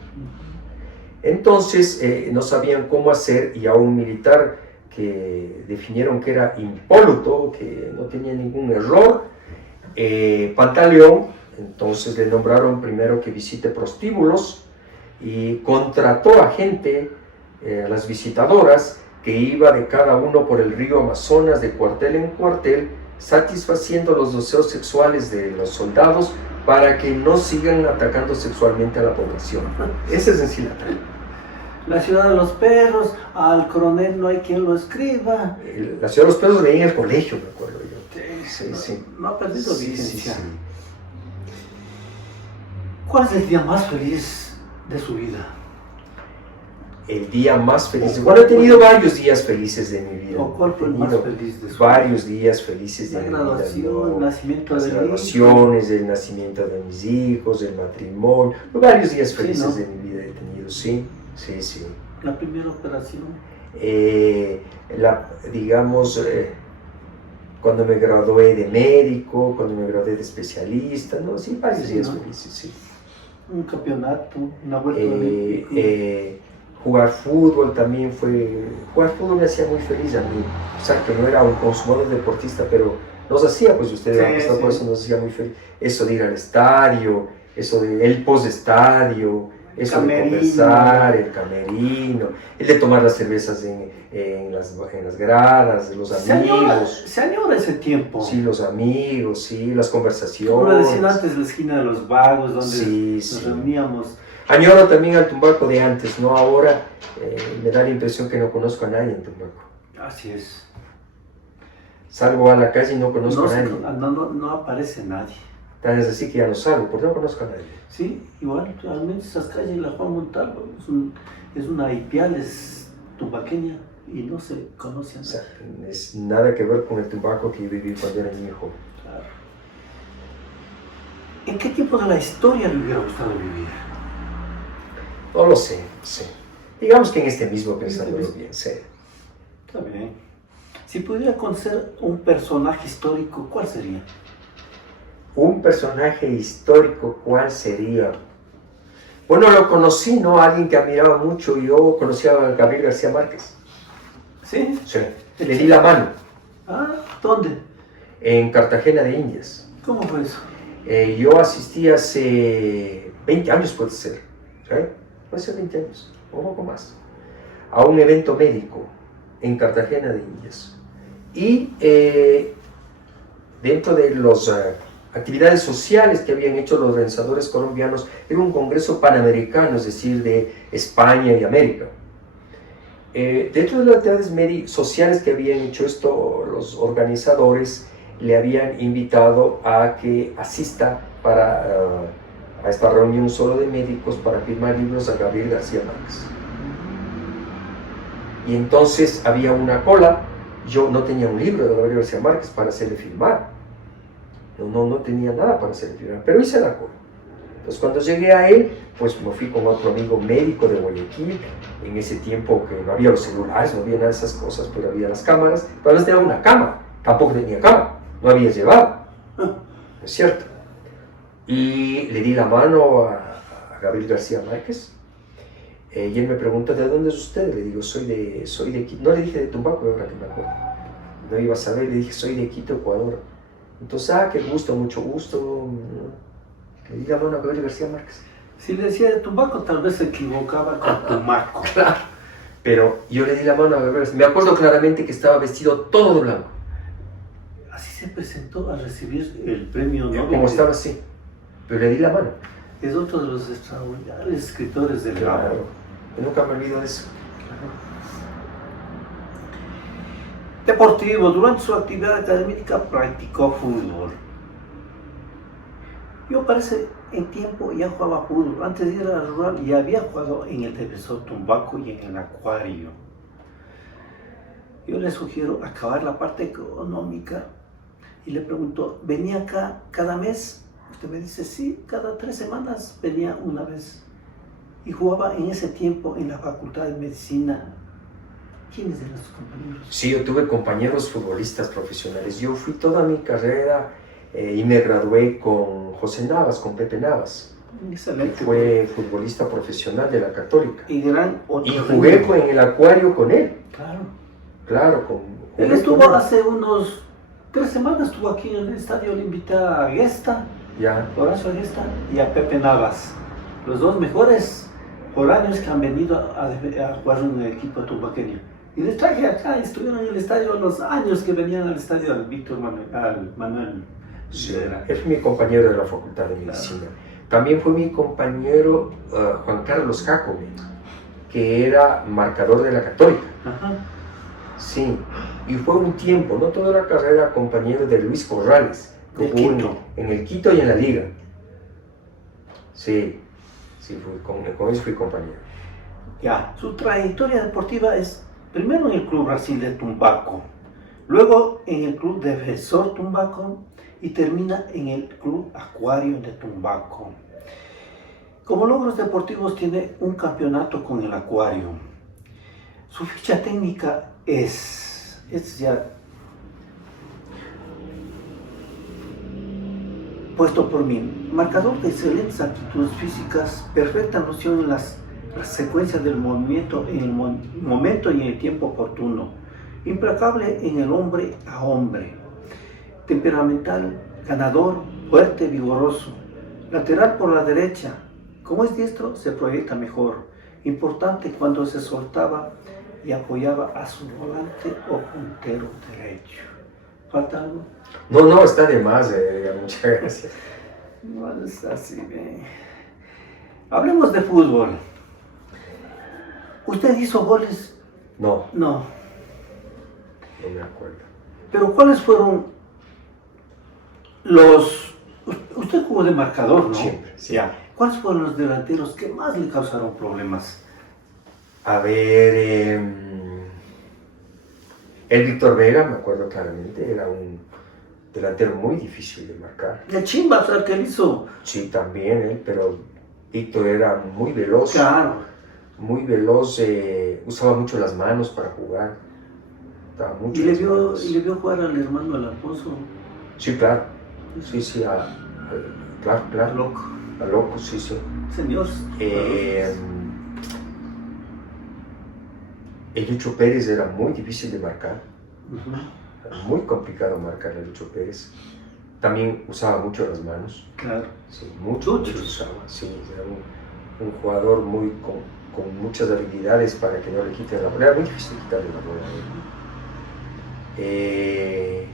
Entonces, no sabían cómo hacer, y a un militar que definieron que era impoluto, que no tenía ningún error, Pantaleón, entonces le nombraron primero que visite prostíbulos y contrató a gente, a las visitadoras, que iba de cada uno por el río Amazonas de cuartel en cuartel, satisfaciendo los deseos sexuales de los soldados para que no sigan atacando sexualmente a la población. Esa es en sí la trama. La ciudad de los perros, al coronel no hay quien lo escriba. La ciudad de los perros leí en el colegio, me acuerdo yo. Sí. No ha perdido Sí. vigencia. ¿Cuál es el día más feliz de su vida? El día más feliz. Bueno, he tenido varios días felices de mi vida. ¿O cuál fue el más feliz de su vida? Varios días felices de mi vida. La graduación, el nacimiento las de graduaciones, el nacimiento de mis hijos, el matrimonio. Varios días felices, ¿no? de mi vida he tenido, sí. La primera operación. Cuando me gradué de médico, cuando me gradué de especialista, ¿no? Sí, varios días felices, sí. Un campeonato, una vuelta olímpica. Jugar fútbol también fue... Jugar fútbol me hacía muy feliz a mí. O sea, que no era un consumador deportista, pero nos hacía, pues ustedes han estado por sí. eso, nos hacía muy feliz. Eso de ir al estadio, eso de el post-estadio, eso de Camerino. conversar, el camerino, el de tomar las cervezas en las gradas, los amigos. Se añora ese tiempo. Sí, los amigos, sí, las Como conversaciones. decían antes, la esquina de los vagos, donde Sí, nos sí. reuníamos. Añoro también al Tumbaco de antes, ¿no? Ahora me da la impresión que no conozco a nadie en Tumbaco. Así es. Salgo a la calle y no conozco No, a nadie. no aparece nadie. Tal vez así que ya no salgo, porque no conozco a nadie. Sí, igual, realmente esas calles, la Juan Montalvo, es una Ipiales tumbaqueña y no se conoce a O nadie. sea, es nada que ver con el Tumbaco que viví cuando era niño joven. Claro. ¿En qué tiempo de la historia le hubiera gustado vivir? No lo sé, sí. Digamos que en este mismo, pensándolo mismo. bien, sí. Está bien. Si pudiera conocer un personaje histórico, ¿cuál sería? Un personaje histórico, ¿cuál sería? Bueno, lo conocí, ¿no? Alguien que admiraba mucho. Yo conocí a Gabriel García Márquez. ¿Sí? Sí. Le di la mano Ah, ¿dónde? en Cartagena de Indias. ¿Cómo fue eso? Yo asistí hace 20 años, puede ser. ¿Sí? Puede ser 20 años, o un poco más. A un evento médico en Cartagena de Indias. Y dentro de las actividades sociales que habían hecho los organizadores colombianos, era un congreso panamericano, es decir, de España y América. Dentro de las actividades sociales que habían hecho esto, los organizadores le habían invitado a que asista a esta reunión solo de médicos para firmar libros a Gabriel García Márquez. Y entonces había una cola. Yo no tenía un libro de Gabriel García Márquez para hacerle firmar. No tenía nada para hacerle firmar, pero hice la cola. Entonces cuando llegué a él, pues me fui con otro amigo médico de Guayaquil, en ese tiempo que no había los celulares, no había nada de esas cosas, pero había las cámaras, pero no tenía una cámara, tampoco tenía cámara, no había llevado, ¿no es cierto? Y le di la mano a Gabriel García Márquez, y él me preguntó, ¿de dónde es usted? Le digo, soy de Quito. No le dije de Tumbaco, ahora que me acuerdo. No iba a saber, le dije, soy de Quito, Ecuador. Entonces, qué gusto, mucho gusto. Le di la mano a Gabriel García Márquez. Si le decía de Tumbaco, tal vez se equivocaba con Tumaco. Claro. Pero yo le di la mano a Gabriel García. Me acuerdo claramente que estaba vestido todo de blanco. Así se presentó a recibir el premio Nobel. Como estaba así. Pero le di la mano. Es otro de los extraordinarios escritores del Claro. Gabo. Yo nunca me olvido de eso. Deportivo, durante su actividad académica practicó fútbol. Yo parece en tiempo ya jugaba fútbol. Antes de ir a la rural ya había jugado en el Defensor Tumbaco y en el Acuario. Yo le sugiero acabar la parte económica y le pregunto, ¿venía acá cada mes? Usted me dice, sí, cada 3 semanas venía una vez. Y jugaba en ese tiempo en la Facultad de Medicina. ¿Quiénes eran sus compañeros? Sí, yo tuve compañeros futbolistas profesionales. Yo fui toda mi carrera y me gradué con José Navas, con Pepe Navas. Excelente. Que fue futbolista profesional de la Católica. Y jugué en el Acuario con él. Claro. Claro, Él estuvo hace unos 3 semanas, estuvo aquí en el estadio, le invité a Gesta, Ya. Horacio Gesta y a Pepe Navas. Los dos mejores foráneos que han venido a jugar en el equipo tumbaqueño. Y les traje acá, estuvieron en el estadio los años que venían al estadio al Víctor Manuel. Sí, él fue mi compañero de la Facultad de Medicina. Claro. También fue mi compañero Juan Carlos Jacome, que era marcador de la Católica. Ajá. Sí, y fue un tiempo, no toda la carrera, compañero de Luis Corrales, que jugó en el Quito y en la Liga. Sí, con eso fui compañero. Ya, su trayectoria deportiva es primero en el Club Brasil de Tumbaco, luego en el Club Defensor Tumbaco y termina en el Club Acuario de Tumbaco. Como logros deportivos tiene un campeonato con el Acuario. Su ficha técnica es ya puesto por mí, marcador de excelentes aptitudes físicas, perfecta noción en las secuencias del movimiento en el momento y en el tiempo oportuno, implacable en el hombre a hombre, temperamental, ganador, fuerte, vigoroso. Lateral por la derecha. Como es diestro, se proyecta mejor. Importante cuando se soltaba y apoyaba a su volante o puntero derecho. ¿Falta algo? No, no, está de más, muchas gracias. No es así, bien. Hablemos de fútbol. ¿Usted hizo goles? No, No. no me acuerdo. Pero ¿cuáles fueron los... Usted jugó de marcador, ¿no? Siempre, sí. Ya. ¿Cuáles fueron los delanteros que más le causaron problemas? A ver, el Víctor Vega, me acuerdo claramente, era un delantero muy difícil de marcar. El Chimba, o sea, que él hizo... Sí, también él, pero Víctor era muy veloz. Claro. Muy veloz, usaba mucho las manos para jugar. Usaba mucho ¿Y le las vio manos. jugar al hermano del Alfonso? Sí, claro. Sí, sí, claro, claro. Loco. A loco, sí, sí. Señor. El Lucho Pérez era muy difícil de marcar. Ujú. Era muy complicado marcar a Lucho Pérez. También usaba mucho las manos. Claro. Sí, mucho usaba. Sí, era un jugador muy con muchas habilidades para que no le quiten la bola. Era muy difícil quitarle la bola a él.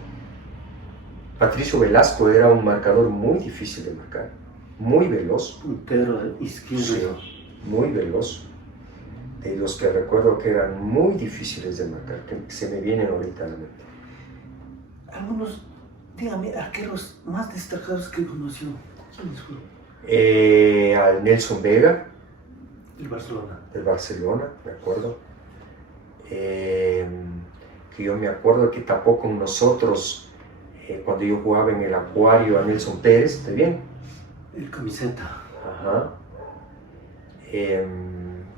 Patricio Velasco era un marcador muy difícil de marcar. Muy veloz. Puntero izquierdo. Sí, muy veloz. De los que recuerdo que eran muy difíciles de marcar, que se me vienen ahorita a la mente. Algunos, dígame, arqueros más destacados que conoció. ¿Quiénes fueron? Al Nelson Vega, El Barcelona. del Barcelona, me acuerdo. Que yo me acuerdo que tapó con nosotros cuando yo jugaba en el Acuario a Nelson Pérez, ¿está bien? El camiseta. Ajá.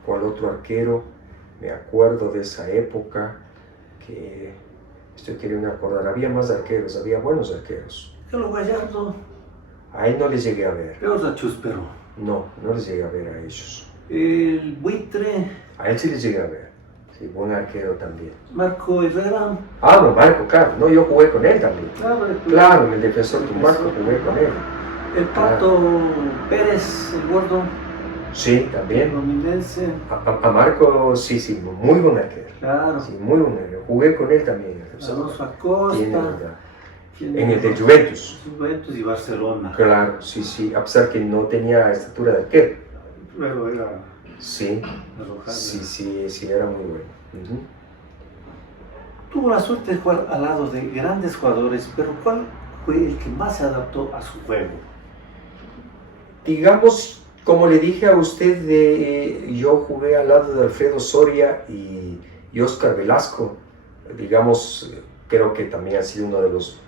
¿Cuál otro arquero? Me acuerdo de esa época que estoy queriendo acordar. Había más arqueros, había buenos arqueros. Carlos Gallardo. A él no les llegué a ver. Peor la Chuspero. No, no les llegué a ver a ellos. El Buitre. A él sí les llegué a ver. Sí, buen arquero también. Marco Herrera. Ah, no, Marco, claro. No, yo jugué con él también. Claro, en el defensor de Marco jugué con él. El Pato Pérez, el gordo. Sí, El también. Rominense. A Marco, sí, sí, muy buen arquero. Claro. Sí, muy buen arquero. Jugué con él también. Alonso Tiene Acosta. verdad. En el de Juventus. Juventus y Barcelona. Claro, sí, sí. A pesar que no tenía estatura de arquero. Pero era Sí, arrojado. sí, sí, era muy bueno. Ujú. Tuvo la suerte de jugar al lado de grandes jugadores, pero ¿cuál fue el que más se adaptó a su juego? Digamos, como le dije a usted, yo jugué al lado de Alfredo Soria y Oscar Velasco. Digamos, creo que también ha sido uno de los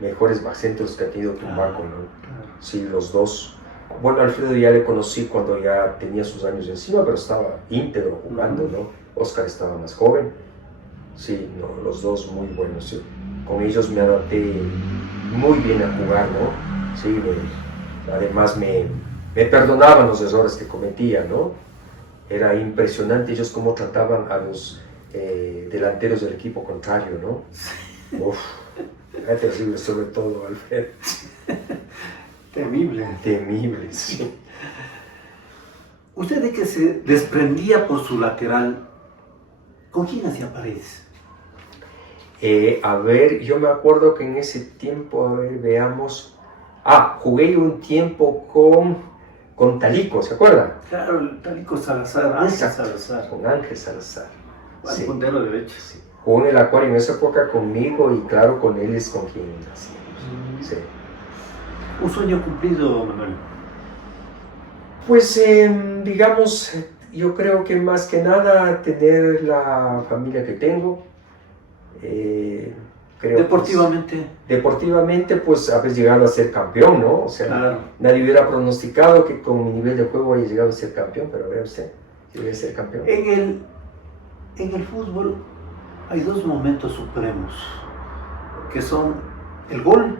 mejores backcentros que ha tenido Tumbaco, ¿no? Sí, los dos. Bueno, Alfredo ya le conocí cuando ya tenía sus años encima, pero estaba íntegro jugando, ¿no? Oscar estaba más joven. Sí, no, los dos muy buenos. Sí. Con ellos me adapté muy bien a jugar, ¿no? Sí, además me perdonaban los errores que cometía, ¿no? Era impresionante ellos cómo trataban a los delanteros del equipo contrario, ¿no? Uf, era terrible, sobre todo Alfredo. Temible. Temible, sí. Usted de que se desprendía por su lateral, ¿con quién hacía paredes? A ver, yo me acuerdo que en ese tiempo, a ver, veamos. Jugué un tiempo con Talico, ¿se acuerdan? Claro, el Talico Salazar, Ángel Exacto, Salazar. con Ángel Salazar. Buen Sí. puntero derecho. Sí. Jugó en el Acuario en esa época conmigo y claro, con él es con quien hacíamos. Sí. Un sueño cumplido, Manuel. Pues digamos, yo creo que más que nada tener la familia que tengo. Creo Deportivamente. Deportivamente, pues haber llegado a ser campeón, ¿no? O sea, Claro. nadie hubiera pronosticado que con mi nivel de juego haya llegado a ser campeón, pero vea usted, llegué a ser campeón. En el fútbol hay dos momentos supremos, que son el gol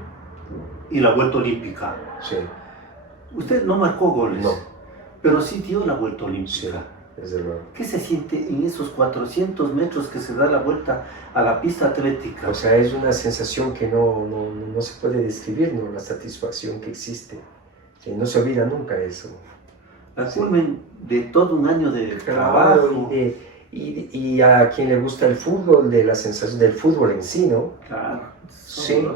y la vuelta olímpica. Sí, Usted no marcó goles, no, pero sí dio la vuelta olímpica. Sí. desde luego. ¿Qué se siente en esos 400 metros que se da la vuelta a la pista atlética? O sea, es una sensación que no se puede describir, ¿no? La satisfacción que existe. Sí, no se olvida nunca eso. La culmen de todo un año de trabajo. Y a quien le gusta el fútbol, de la sensación del fútbol en sí, ¿no? Claro. Sí,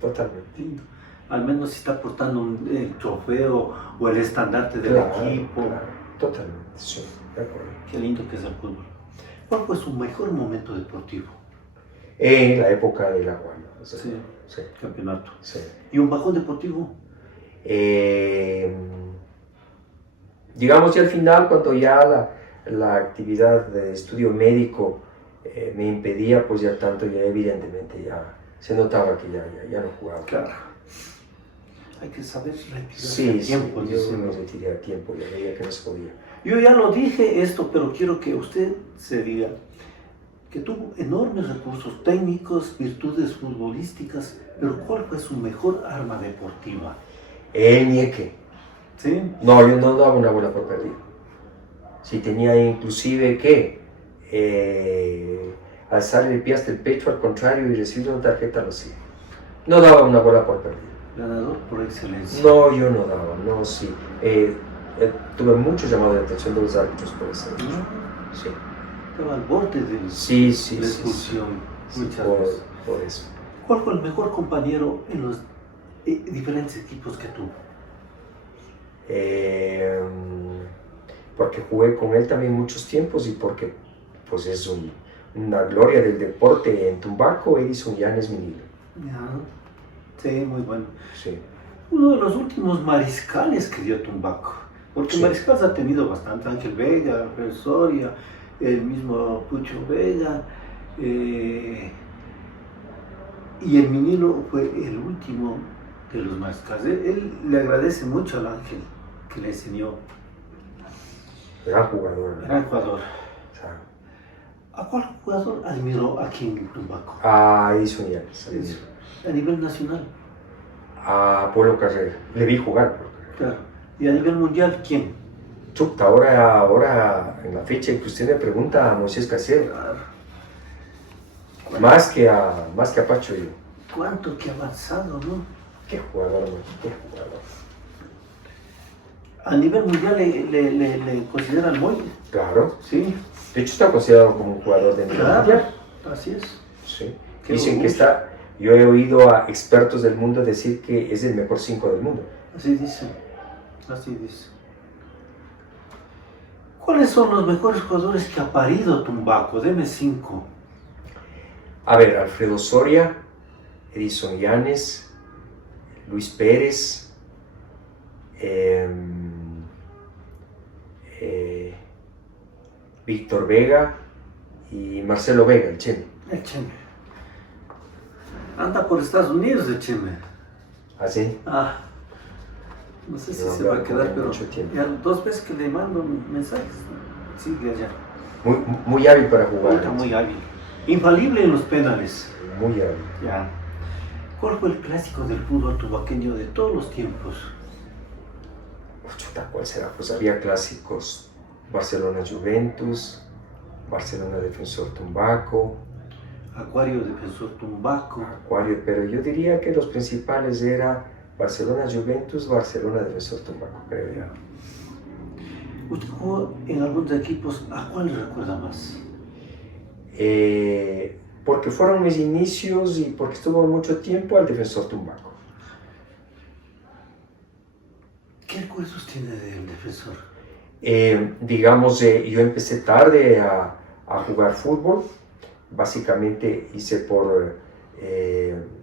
totalmente. Lindo. Al menos si está portando el trofeo o el estandarte del equipo. Claro, totalmente, sí, de acuerdo. Qué lindo que es el fútbol. ¿Cuál fue su mejor momento deportivo? En la época del Aguayo. Sí, sí, campeonato. sí. ¿Y un bajón deportivo? Digamos ya al final, cuando ya la actividad de estudio médico me impedía, pues ya tanto, ya evidentemente ya se notaba que ya no jugaba. Claro. Hay que saber retirarse Sí, a tiempo. yo me retiré a tiempo, ya veía que no se podía. Yo ya lo dije esto, pero quiero que usted se diga que tuvo enormes recursos técnicos, virtudes futbolísticas, pero ¿cuál fue su mejor arma deportiva? El ñeque. ¿Sí? No, yo no daba una bola por perdida. Si tenía inclusive que alzar el pie hasta el pecho al contrario y recibir una tarjeta, lo hacía. No daba una bola por perdida. Ganador por excelencia. No, yo no daba, no, sí. Tuve mucho llamado de atención de los árbitros por eso. Sí. Estaba al borde de la expulsión muchas veces. Por eso. ¿Cuál fue el mejor compañero en los diferentes equipos que tuvo? Porque jugué con él también muchos tiempos y porque pues es una gloria del deporte en Tumbaco, Edison Llanes Minilo. Sí, muy bueno. Sí. Uno de los últimos mariscales que dio Tumbaco, porque Sí. mariscales ha tenido bastante, Ángel Vega, Alfredo Soria, el mismo Pucho Vega, y el Minilo fue el último de los mariscales. Él le agradece mucho al Ángel que le enseñó. Gran jugador. Gran jugador. O sea, ¿A cuál jugador admiró aquí en Tumbaco? a Edison Llanes. A nivel nacional. A Polo Carrera. Le vi jugar. Claro. ¿Y a nivel mundial quién? Chuta, ahora en la fecha en que usted me pregunta, a Moisés Casero. Claro. Más que a Pacho yo. ¿Cuánto que ha avanzado, no? Qué jugador, man, qué jugador. A nivel mundial le consideran muy. Claro. Sí. De hecho está considerado como un jugador de nivel mundial. Así es. Sí. Qué Dicen orgullo. que está. Yo he oído a expertos del mundo decir que es el mejor 5 del mundo. Así dice. Así dice. ¿Cuáles son los mejores jugadores que ha parido Tumbaco? Deme 5. A ver, Alfredo Soria, Edison Llanes, Luis Pérez, Víctor Vega y Marcelo Vega, el Chemi. El Cheme. Anda por Estados Unidos el Cheme. ¿Así? No sé si No, se va a con quedar, él pero mucho tiempo. ya 2 veces que le mando mensajes, sigue allá. Muy hábil para jugar. Está muy hábil. Infalible en los penales. Muy hábil. Ya. ¿Cuál fue el clásico del fútbol tubaqueño de todos los tiempos? Chuta, ¿cuál será? Pues había clásicos. Barcelona-Juventus, Barcelona-Defensor Tumbaco, Acuario Defensor Tumbaco. Acuario, pero yo diría que los principales eran Barcelona-Juventus, Barcelona-Defensor Tumbaco, creo yo. ¿Usted jugó en algunos equipos? ¿A cuál le recuerda más? Porque fueron mis inicios y porque estuvo mucho tiempo al Defensor Tumbaco. ¿Qué recuerdos tiene del Defensor? Digamos, yo empecé tarde a jugar fútbol. Básicamente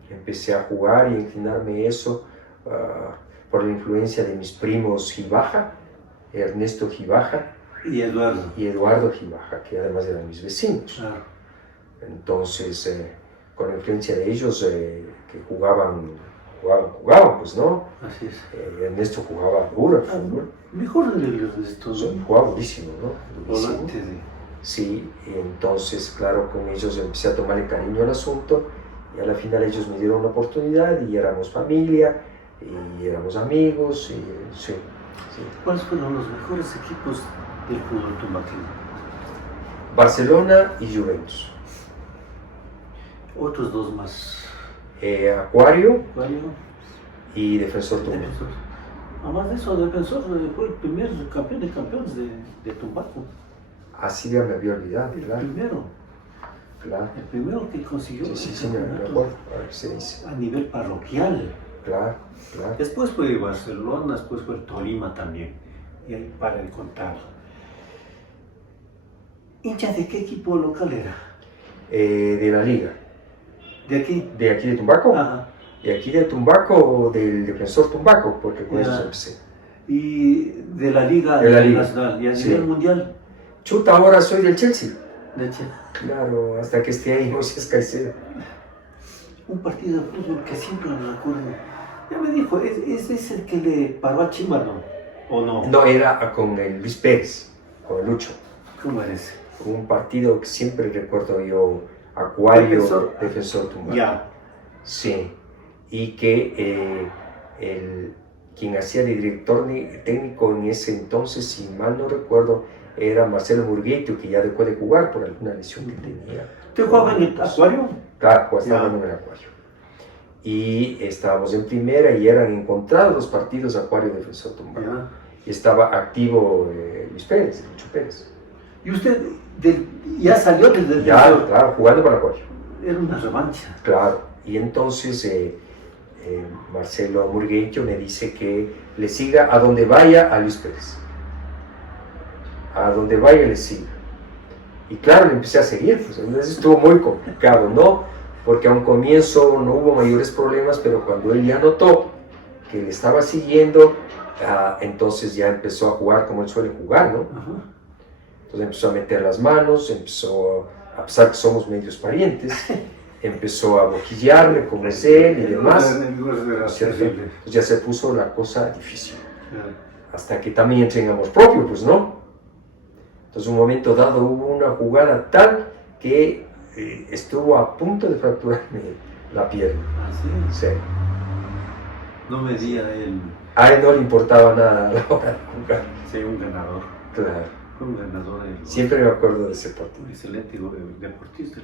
empecé a jugar y inclinarme eso por la influencia de mis primos Gibaja, Ernesto Gibaja Y Eduardo Gibaja, que además eran mis vecinos. Claro. Entonces, con la influencia de ellos que jugaban, pues, ¿no? Así es. Ernesto jugaba duro al fútbol. Mejor de los de estos, ¿no? Jugaba durísimo, ¿no? Durísimo. Volante de... Sí, entonces, claro, con ellos empecé a tomarle cariño al asunto y a la final ellos me dieron una oportunidad y éramos familia y éramos amigos y sí. ¿Cuáles fueron los mejores equipos del fútbol tumbaqueño? Barcelona y Juventus. Otros dos más. Acuario ¿Cuál? y Defensor Tumbaco. Defensor. Además de eso, Defensor fue el primer campeón de campeones de Tumbaco. Así ya me había olvidado, El claro. primero. Claro. El primero que consiguió Sí, sí, el sí, me campeonato acuerdo. A ver, se dice. a nivel parroquial. Claro, claro. Después fue Barcelona, después fue el Tolima también. Y ahí para de contar. ¿Hincha de qué equipo local era? De la liga. ¿De aquí? ¿De aquí de Tumbaco? Ajá. De aquí de Tumbaco, del Defensor Tumbaco, porque con eso Ya. empecé. Y de la Liga De la Liga. Nacional. Y a Sí. nivel mundial. Chuta, ahora soy del Chelsea. De hecho, Claro, hasta que esté ahí Moisés Caicedo. un partido de fútbol que siempre me recuerdo. Ya me dijo, ¿es el que le paró a Chímbalo? ¿O no? No, era con el Luis Pérez, con el Lucho. ¿Cómo era ese? Un partido que siempre recuerdo yo, Acuario, Defensor Tumbaco. Ya. Sí, y que quien hacía de director técnico en ese entonces, si mal no recuerdo, era Marcelo Murgueto, que ya dejó de jugar por alguna lesión que tenía. ¿Usted jugaba en el Acuario? Claro, pues Ya. estaba en el Acuario. Y estábamos en primera y eran encontrados los partidos Acuario Defensor Tumbaco. Ya. Y estaba activo Luis Pérez, Lucho Pérez. ¿Y usted ya salió del Ya, Defensor? claro, jugando para Acuario. Era una revancha. Claro, y entonces Marcelo Murguecho me dice que le siga a donde vaya a Luis Pérez. A donde vaya le siga. Y claro, le empecé a seguir, pues entonces estuvo muy complicado, ¿no? Porque a un comienzo no hubo mayores problemas, pero cuando él ya notó que le estaba siguiendo, entonces ya empezó a jugar como él suele jugar, ¿no? Ajá. Entonces empezó a meter las manos, empezó, a pesar que somos medios parientes, empezó a boquillarme como es él y demás. Entonces ya se puso la cosa difícil. Hasta que también entré amor propio, pues no. Entonces un momento dado hubo una jugada tal que estuvo a punto de fracturarme la pierna. ¿Ah, sí? Sí. No me di a él. A él no le importaba nada a la hora de jugar. Sí, un ganador. Claro. Fue un ganador. Siempre me acuerdo de ese partido. Un excelente deportista.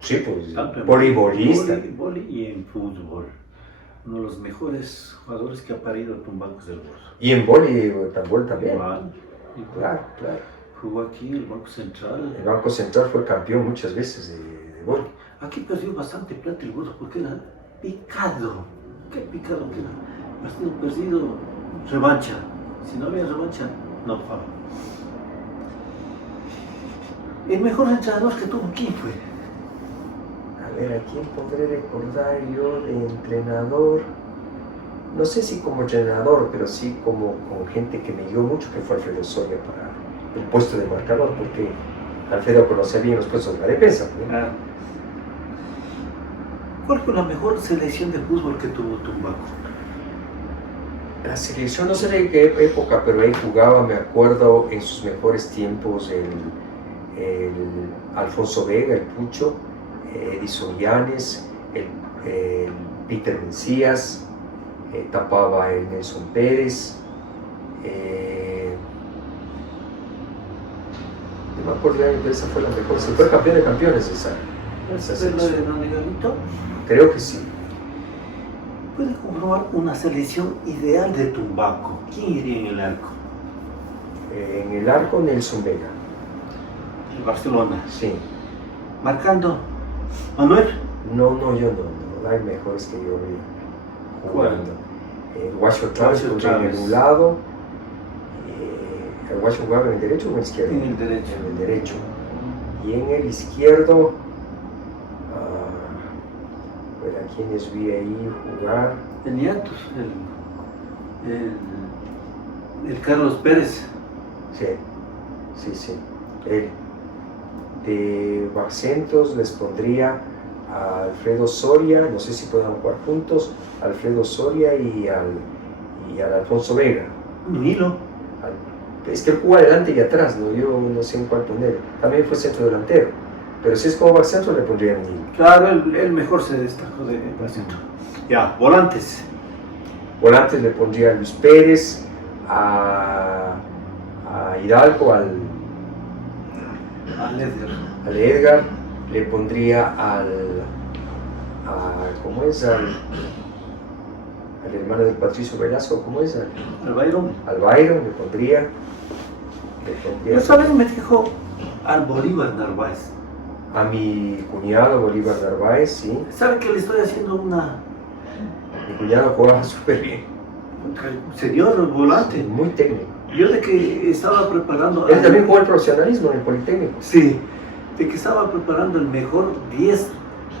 Sí, pues, Tanto en voleibolista. Voli y en fútbol. Uno de los mejores jugadores que ha parido Tumbacos del Bordo. Y en voleibol también. Igual. Claro, claro. Jugó aquí en el Banco Central. El Banco Central fue campeón muchas veces de vóley. Aquí perdió bastante plata el Bordo porque era picado. Qué picado que era. Partido perdido, revancha. Si no había revancha, no jugaba. El mejor entrenador que tuvo, ¿quién fue? A ver, ¿a quién podré recordar yo de entrenador? No sé si como entrenador, pero sí como con gente que me ayudó mucho, que fue Alfredo Soria para el puesto de marcador, porque Alfredo conocía bien los puestos de la defensa, ¿no? ¿Cuál fue la mejor selección de fútbol que tuvo Tumbaco? La selección, no sé de qué época, pero ahí jugaba, me acuerdo, en sus mejores tiempos, el Alfonso Vega, el Pucho, Edison Llanes, el Peter Mencías, tapaba el Nelson Pérez. No me acuerdo, pero esa fue la mejor. Se fue campeón de campeones esa ¿Es lo de Don Miguelito? Creo que sí. Puede comprobar una selección ideal de Tumbaco. ¿Quién iría en el arco? En el arco, Nelson Vega. El Barcelona. Sí. Marcando. ¿Manuel? No, yo no. Hay mejores que yo vi jugando. El Guacho Chávez en un lado. ¿El Guacho jugaba en el derecho o en el izquierdo? En el derecho. En el derecho. Y en el izquierdo, ¿a quiénes vi ahí jugar? El Niatos. El Carlos Pérez. Sí. Él. De Barcentos les pondría a Alfredo Soria, no sé si puedan jugar juntos, Alfredo Soria y al Alfonso Vega. Nilo. Es que él juega adelante y atrás, ¿no? Yo no sé en cuál poner. También fue centro delantero, pero si es como Barcentos le pondría a Nilo. Claro, el mejor se destacó de Barcentos. Ya, volantes. Volantes le pondría a Luis Pérez, a a Hidalgo, Al Edgar. al Edgar, le pondría ¿cómo es? Al hermano del Patricio Velasco, ¿cómo es? Al Byron. Al Byron le pondría. Esa vez me dijo al Bolívar Narváez. A mi cuñado Bolívar Narváez, sí. ¿Sabe que le estoy haciendo una... Mi cuñado jugaba súper bien. Señor volante. Muy técnico. Yo de que estaba preparando... Él también jugó el profesionalismo en el Politécnico. Sí, de que estaba preparando el mejor 10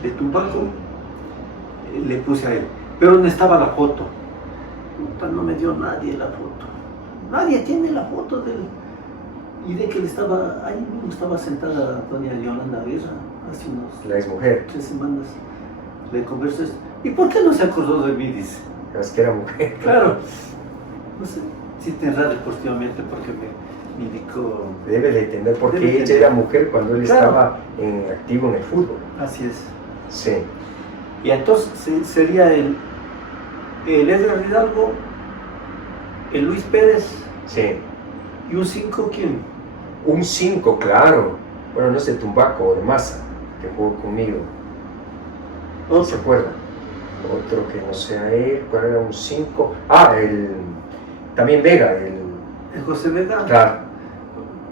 de Tumbaco, le puse a él. Pero no estaba la foto. Puta, no me dio nadie la foto. Nadie tiene la foto del... Y de que él estaba, ahí mismo estaba sentada doña Yolanda Guerra, hace La exmujer. 3 semanas. Le conversé esto. ¿Y por qué no se acordó de mí? Dice. Es que era mujer. Claro. No sé si tendrá deportivamente porque me indicó. Debe de entender por Debe qué ella entender. era mujer cuando él Claro. estaba activo en el fútbol. Así es. Sí. Y entonces sería el Edgar Hidalgo, el Luis Pérez Sí. y un 5, ¿quién? Un 5, claro. Bueno, no es de Tumbaco o de Maza, que jugó conmigo. ¿No se acuerda? Otro que no sea él, ¿cuál era un 5? También Vega, El José Vega. claro,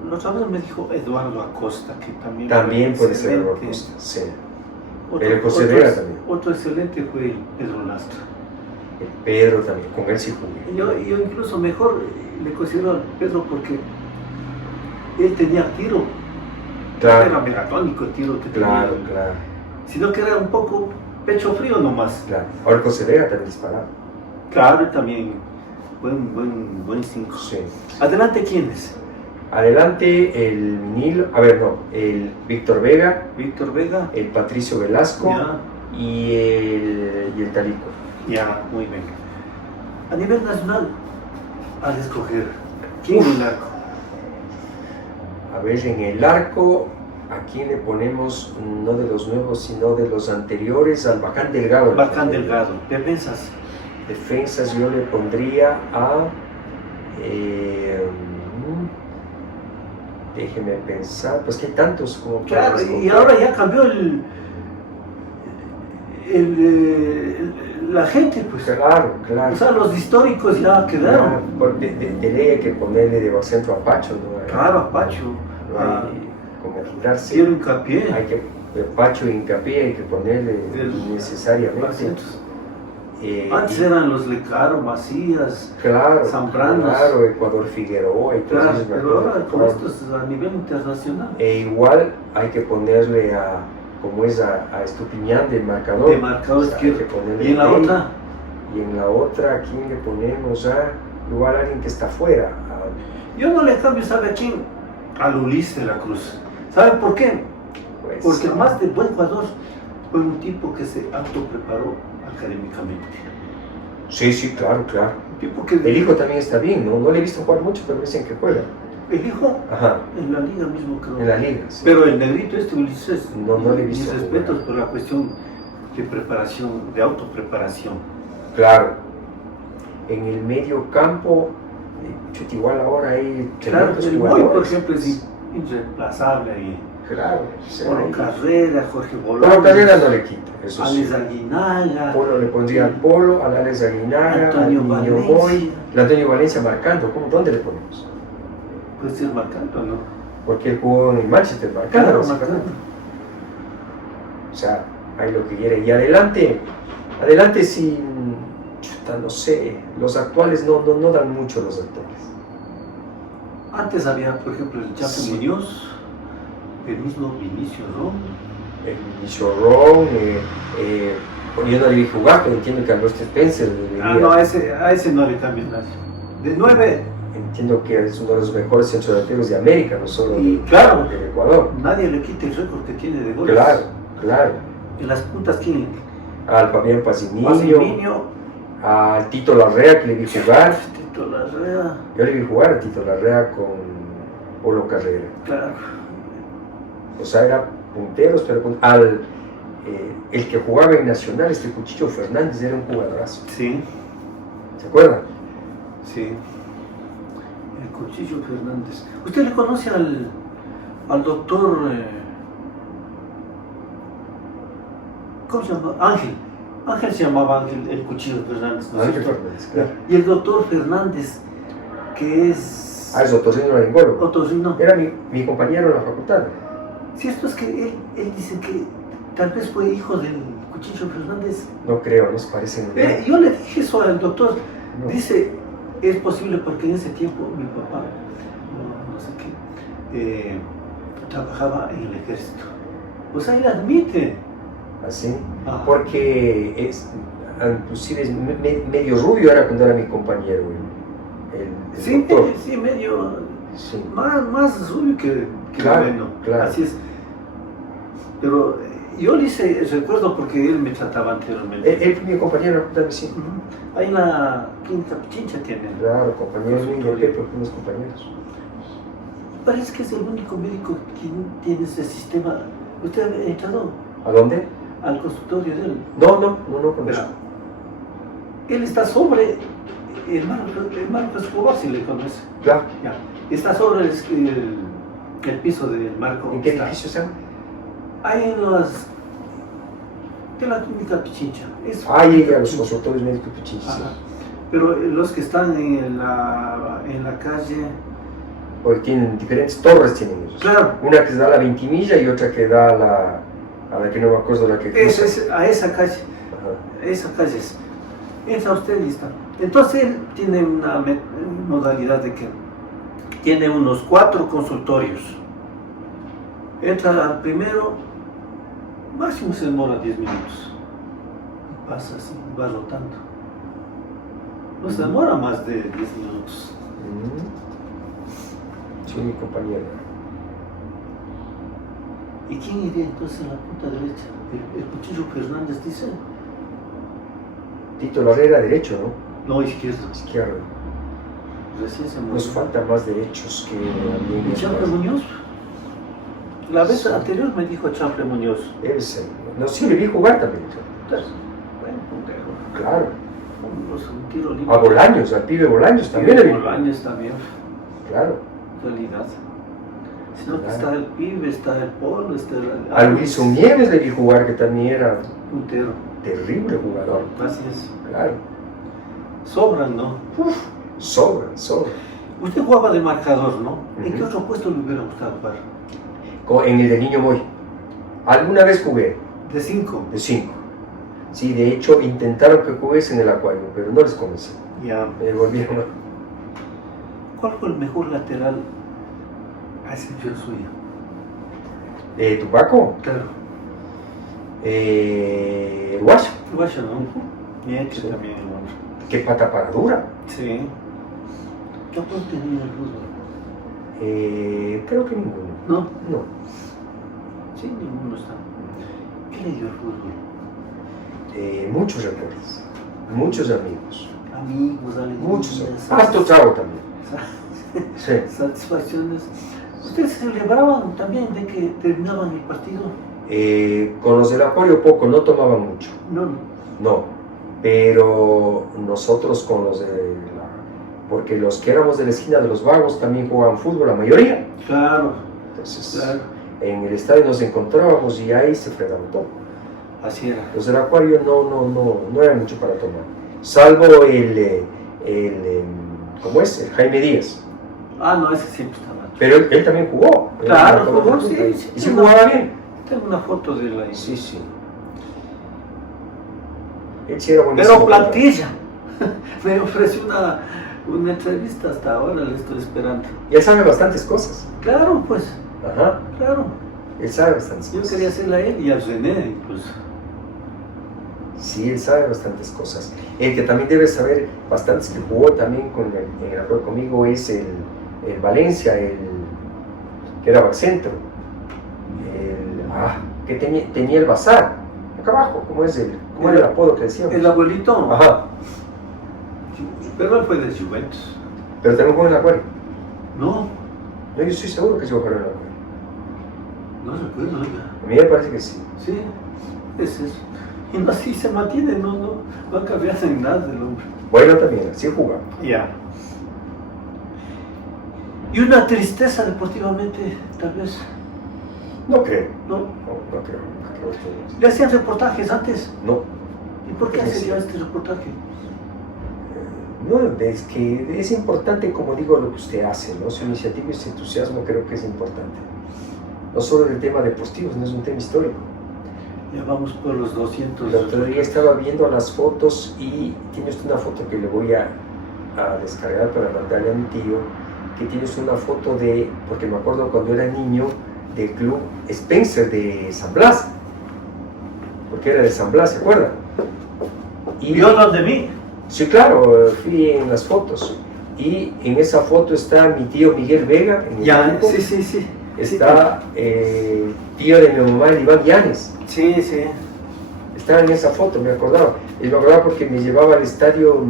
La otra vez me dijo Eduardo Acosta, que también. también fue puede ser excelente. Eduardo Acosta, sí. Otro- El José otro- Vega también. Otro excelente fue Pedro Lastra. El Pedro también, con él sí jugué. Yo incluso mejor le considero a Pedro porque él tenía tiro. Era Claro, megatónico el tiro que claro, tenía. claro, Sino que era un poco pecho frío nomás. claro. Ahora el José Vega también disparaba. Claro, y también buen 5. Sí. Adelante, ¿quiénes? Adelante el el Víctor Vega, Víctor Vega. el Patricio Velasco Ya, y el Talico. ya, muy bien. A nivel nacional, al escoger, ¿quién en el arco? A ver, en el arco, ¿a quién le ponemos? No de los nuevos, sino de los anteriores, al Bacán Delgado. Bacán Delgado. ¿Defensas? Defensas yo le pondría déjeme pensar, pues que hay tantos como para Claro, y escoger. ahora ya cambió la gente, pues. Claro, claro. O sea, los históricos ya quedaron. De ley hay que ponerle de centro a Pacho, ¿no? Claro, a Pacho. No hay como quitarse. Quiero hincapié. Hay que, Pacho hincapié, hay que ponerle necesariamente. Pacientes. Eh, Antes y- eran los Lecaro, Macías, Claro, Zambranos. claro, Ecuador Figueroa y todos claro, esos me pero acuerdo, ahora con claro. esto es a nivel internacional. Igual hay que ponerle como es a Estupiñán del marcador. De marcador O sea, hay izquierdo. que ponerle Y en la ahí. otra, Y en la otra, ¿a quién le ponemos? Igual a alguien que está afuera. yo no le cambio, ¿sabe a quién? Al Ulises de la Cruz. ¿Sabe por qué? Pues, Porque además de buen jugador, fue un tipo que se autopreparó académicamente. Sí, sí, claro, claro. Un tipo que El hijo también está bien, ¿no? No le he visto jugar mucho, pero me dicen que juega. El hijo Ajá, en la liga mismo creo. en la liga. Sí. Pero el negrito Ulises, No le he visto mis jugar. respetos por la cuestión de preparación, de autopreparación. Claro. En el medio campo, igual ahora hay Claro, tremendos el Moy, por jugadores. ejemplo, es irreemplazable ahí. Claro. O sea, Polo ahí- Carrera, Jorge Polo Bolaños, Carrera no le quita, eso sí. Alex Aguinaga, Polo le pondría al Polo, al Alex Aguinaga, Antonio al Niño Valencia. Moy, al Antonio Valencia marcando. ¿Dónde le ponemos? puede ser marcando, ¿no? Porque él jugó en el Manchester marcando. Claro, básicamente. marcando. O sea, hay lo que quiere. Y adelante sin, no sé, los actuales no dan mucho los actuales. Antes había, por ejemplo, el Chapo Sí. Muñoz, el mismo Vinicio Ron. El Chorrón, yo no le vi jugar, pero entiendo que a los Spencer debería. No, a ese no le cambia nadie. De 9, Entiendo que es uno de los mejores centrodelanteros de América, no solo Y claro. del Ecuador. nadie le quita el récord que tiene de goles. Claro, claro. En las puntas, ¿quién? Al Fabián Paciminio, Paciminio, al Tito Larrea, que le vi jugar. Tito Larrea, Yo le vi jugar a Tito Larrea con Polo Carrera. claro. O sea, eran punteros, pero el que jugaba en Nacional, este Cuchillo Fernández, era un jugadorazo. Sí, ¿Se acuerdan? sí. El Cuchillo Fernández. ¿Usted le conoce al doctor... ¿cómo se llama? Ángel. Ángel se llamaba Ángel, el Cuchillo Fernández. ¿No? Ángel Fernández, claro. Y el doctor Fernández, que es... Ah, es otorrinolaringólogo. Otorrino. Era mi compañero en la facultad. Cierto es que él dice que tal vez fue hijo del Cuchillo Fernández. No creo, no se parecen. Yo le dije eso al doctor. No. Dice, es posible porque en ese tiempo mi papá, no sé qué, trabajaba en el ejército. Pues ahí la admite. ¿Así? Ajá. Porque inclusive es medio rubio era cuando era mi compañero, el Sí, doctor. sí, medio, Sí. más rubio que Claro, bueno. claro. Así es. Pero yo le hice recuerdo porque él me trataba anteriormente. Él fue mi compañero en la facultad de medicina. Ujú. Ahí en la Quinta Pichincha tienen. Claro, compañeros míos de Pepe, fuimos compañeros. Parece que es el único médico que tiene ese sistema. ¿Usted ha entrado ¿A dónde? al consultorio de él? No conozco. Verá, él está sobre el Marco Escobar, si le conoce. Claro. Ya. Está sobre el piso del Marco. ¿En qué Está. edificio están? Hay en los de la Clínica Pichincha. Ahí a los consultorios médicos Pichincha. Sí. Ajá. Pero los que están en la calle. Porque tienen diferentes torres, tienen ellos. Claro. Una que da a la Ventimilla y otra que da a la que no me acuerdo, la que cruza. A esa calle. Ajá. Esa calle es. Entra usted y está. Entonces él tiene una modalidad de que tiene unos 4 consultorios. Entra al primero, máximo se demora 10 minutos. Y pasa así, va rotando. No se demora más de 10 minutos. Sí, mi compañero. ¿Y quién iría entonces en la punta derecha? El Cuchillo Fernández dice. Tito Larrera, derecho, ¿no? No, izquierda. Izquierdo. Recién se murió. Nos faltan más derechos que a mí. ¿Y Chanfle Muñoz? La vez anterior me dijo Chanfle Muñoz. No, sí, le vi jugar también. Entonces, buen puntero. Claro. Un tiro libre. A Bolaños, al pibe Bolaños también le vi. Bolaños también, Claro. realidad. Sino que Claro. está el pibe, está el Polo, está el... A Luis Nieves le vi jugar, que también era puntero. terrible jugador. Así es. Claro. Sobran, ¿no? Sobra. Usted jugaba de marcador, ¿no? ¿En qué Ujú. otro puesto le hubiera gustado jugar? En el de Niño Moy. Alguna vez jugué, De 5. de 5. Sí, de hecho intentaron que jugues en el Acuario, pero no les convencí. Ya. Me volvieron. ¿Cuál fue el mejor lateral a excepción suya? ¿Tupaco? Claro. Guacho. Guacho, ¿no? Mi hecho Sí. también, hermano. Qué pata para dura. Sí. ¿Qué aporte tenía el fútbol? Creo que ninguno. No, No. sí, ninguno está. ¿Qué le dio el fútbol? Muchos recuerdos, muchos amigos, Amigos, muchos alegrías, amigos. Hasta trago también. Sí. satisfacciones. ¿Ustedes celebraban también de que terminaban el partido? Con los del Acuario poco, no tomaban mucho. No, pero nosotros con los porque los que éramos de la esquina de los vagos también jugaban fútbol, la mayoría. Claro, Entonces, claro. en el estadio nos encontrábamos y ahí se fregaba todo. Así era. Los del Acuario no era mucho para tomar, salvo ¿cómo es? El Jaime Díaz. Ah, no, ese siempre estaba. Pero él también jugó. Claro, Él jugó, sí. sí. Y sí jugaba bien. Tengo una foto de él ahí. Sí. Él sí era buenísimo. Pero plantilla. Me ofreció una entrevista hasta ahora, le estoy esperando. Y él sabe bastantes cosas. Claro, pues, Ajá. claro. Él sabe bastantes Yo cosas. quería hacerla a él y a René incluso. Sí, él sabe bastantes cosas. El que también debe saber bastantes que jugó también en el juego conmigo es el Valencia, que era Baxentro. Que tenía el Bazar. Acá abajo, ¿cómo era el apodo que decíamos? El abuelito. Ajá. Pero él fue de Juventus. Pero también jugó en el Acuario. No, No, yo estoy seguro que sí jugó en el Acuario. no recuerdo, oiga. A mí me parece que sí. Sí, es eso. Y no así se mantiene, no ha cambiado en nada el hombre. Bueno, también, sí jugaba. Ya. Y una tristeza deportivamente, tal vez, No creo, ¿no? no creo. No creo que- ¿Le hacían reportajes antes? No, ¿Y por qué Sí. hacía este reportaje? no, es que es importante, como digo, lo que usted hace, ¿no? Su iniciativa y su entusiasmo creo que es importante. No solo el tema deportivo, sino es un tema histórico. Ya vamos por los 200. El otro día estaba viendo las fotos y tiene usted una foto que le voy a descargar para mandarle a mi tío, que tiene usted una foto de, porque me acuerdo cuando era niño, del club Spencer de San Blas, porque era de San Blas, ¿se acuerda? Y ¿Vio donde vi? sí, claro, fui en las fotos. Y en esa foto está mi tío Miguel Vega, en el Ya, grupo. sí. Está tío de mi mamá, el Iván Llanes. Sí, sí. Estaba en esa foto, me acordaba. Y me acordaba porque me llevaba al estadio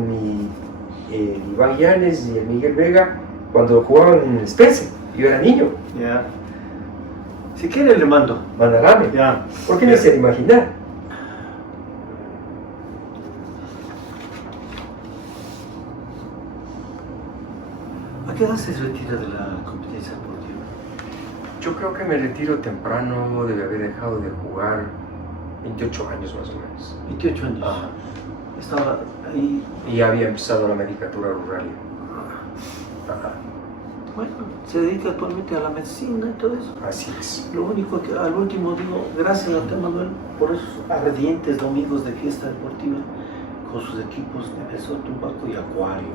el Iván Llanes y el Miguel Vega cuando jugaban en Spencer. Yo era niño, Ya. Si quiere le mando. Manarame. Ya. ¿Por qué no se imaginar? ¿A qué edad se retira de la competencia deportiva? Yo creo que me retiro temprano, debe haber dejado de jugar 28 años más o menos. 28 años. Ajá. Estaba ahí. Y ya había empezado la medicatura rural. Ajá. Bueno, se dedica actualmente a la medicina y todo eso. Así es. Lo único que al último digo, gracias a usted Manuel por esos ardientes domingos de fiesta deportiva con sus equipos de Beso, Tumbaco y Acuario,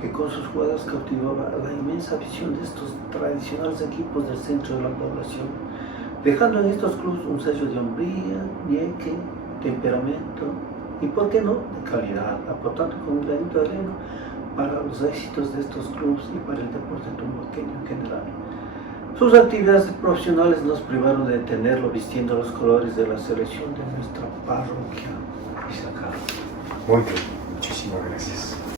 que con sus jugadas cautivaba la inmensa visión de estos tradicionales equipos del centro de la población, dejando en estos clubes un sello de hombría, ñeque, temperamento y, por qué no, de calidad, aportando con un granito de arena para los éxitos de estos clubes y para el deporte tumbaqueño en general. Sus actividades profesionales nos privaron de tenerlo vistiendo los colores de la selección de nuestra parroquia. Y se acaba. Muy bien. Muchísimas gracias.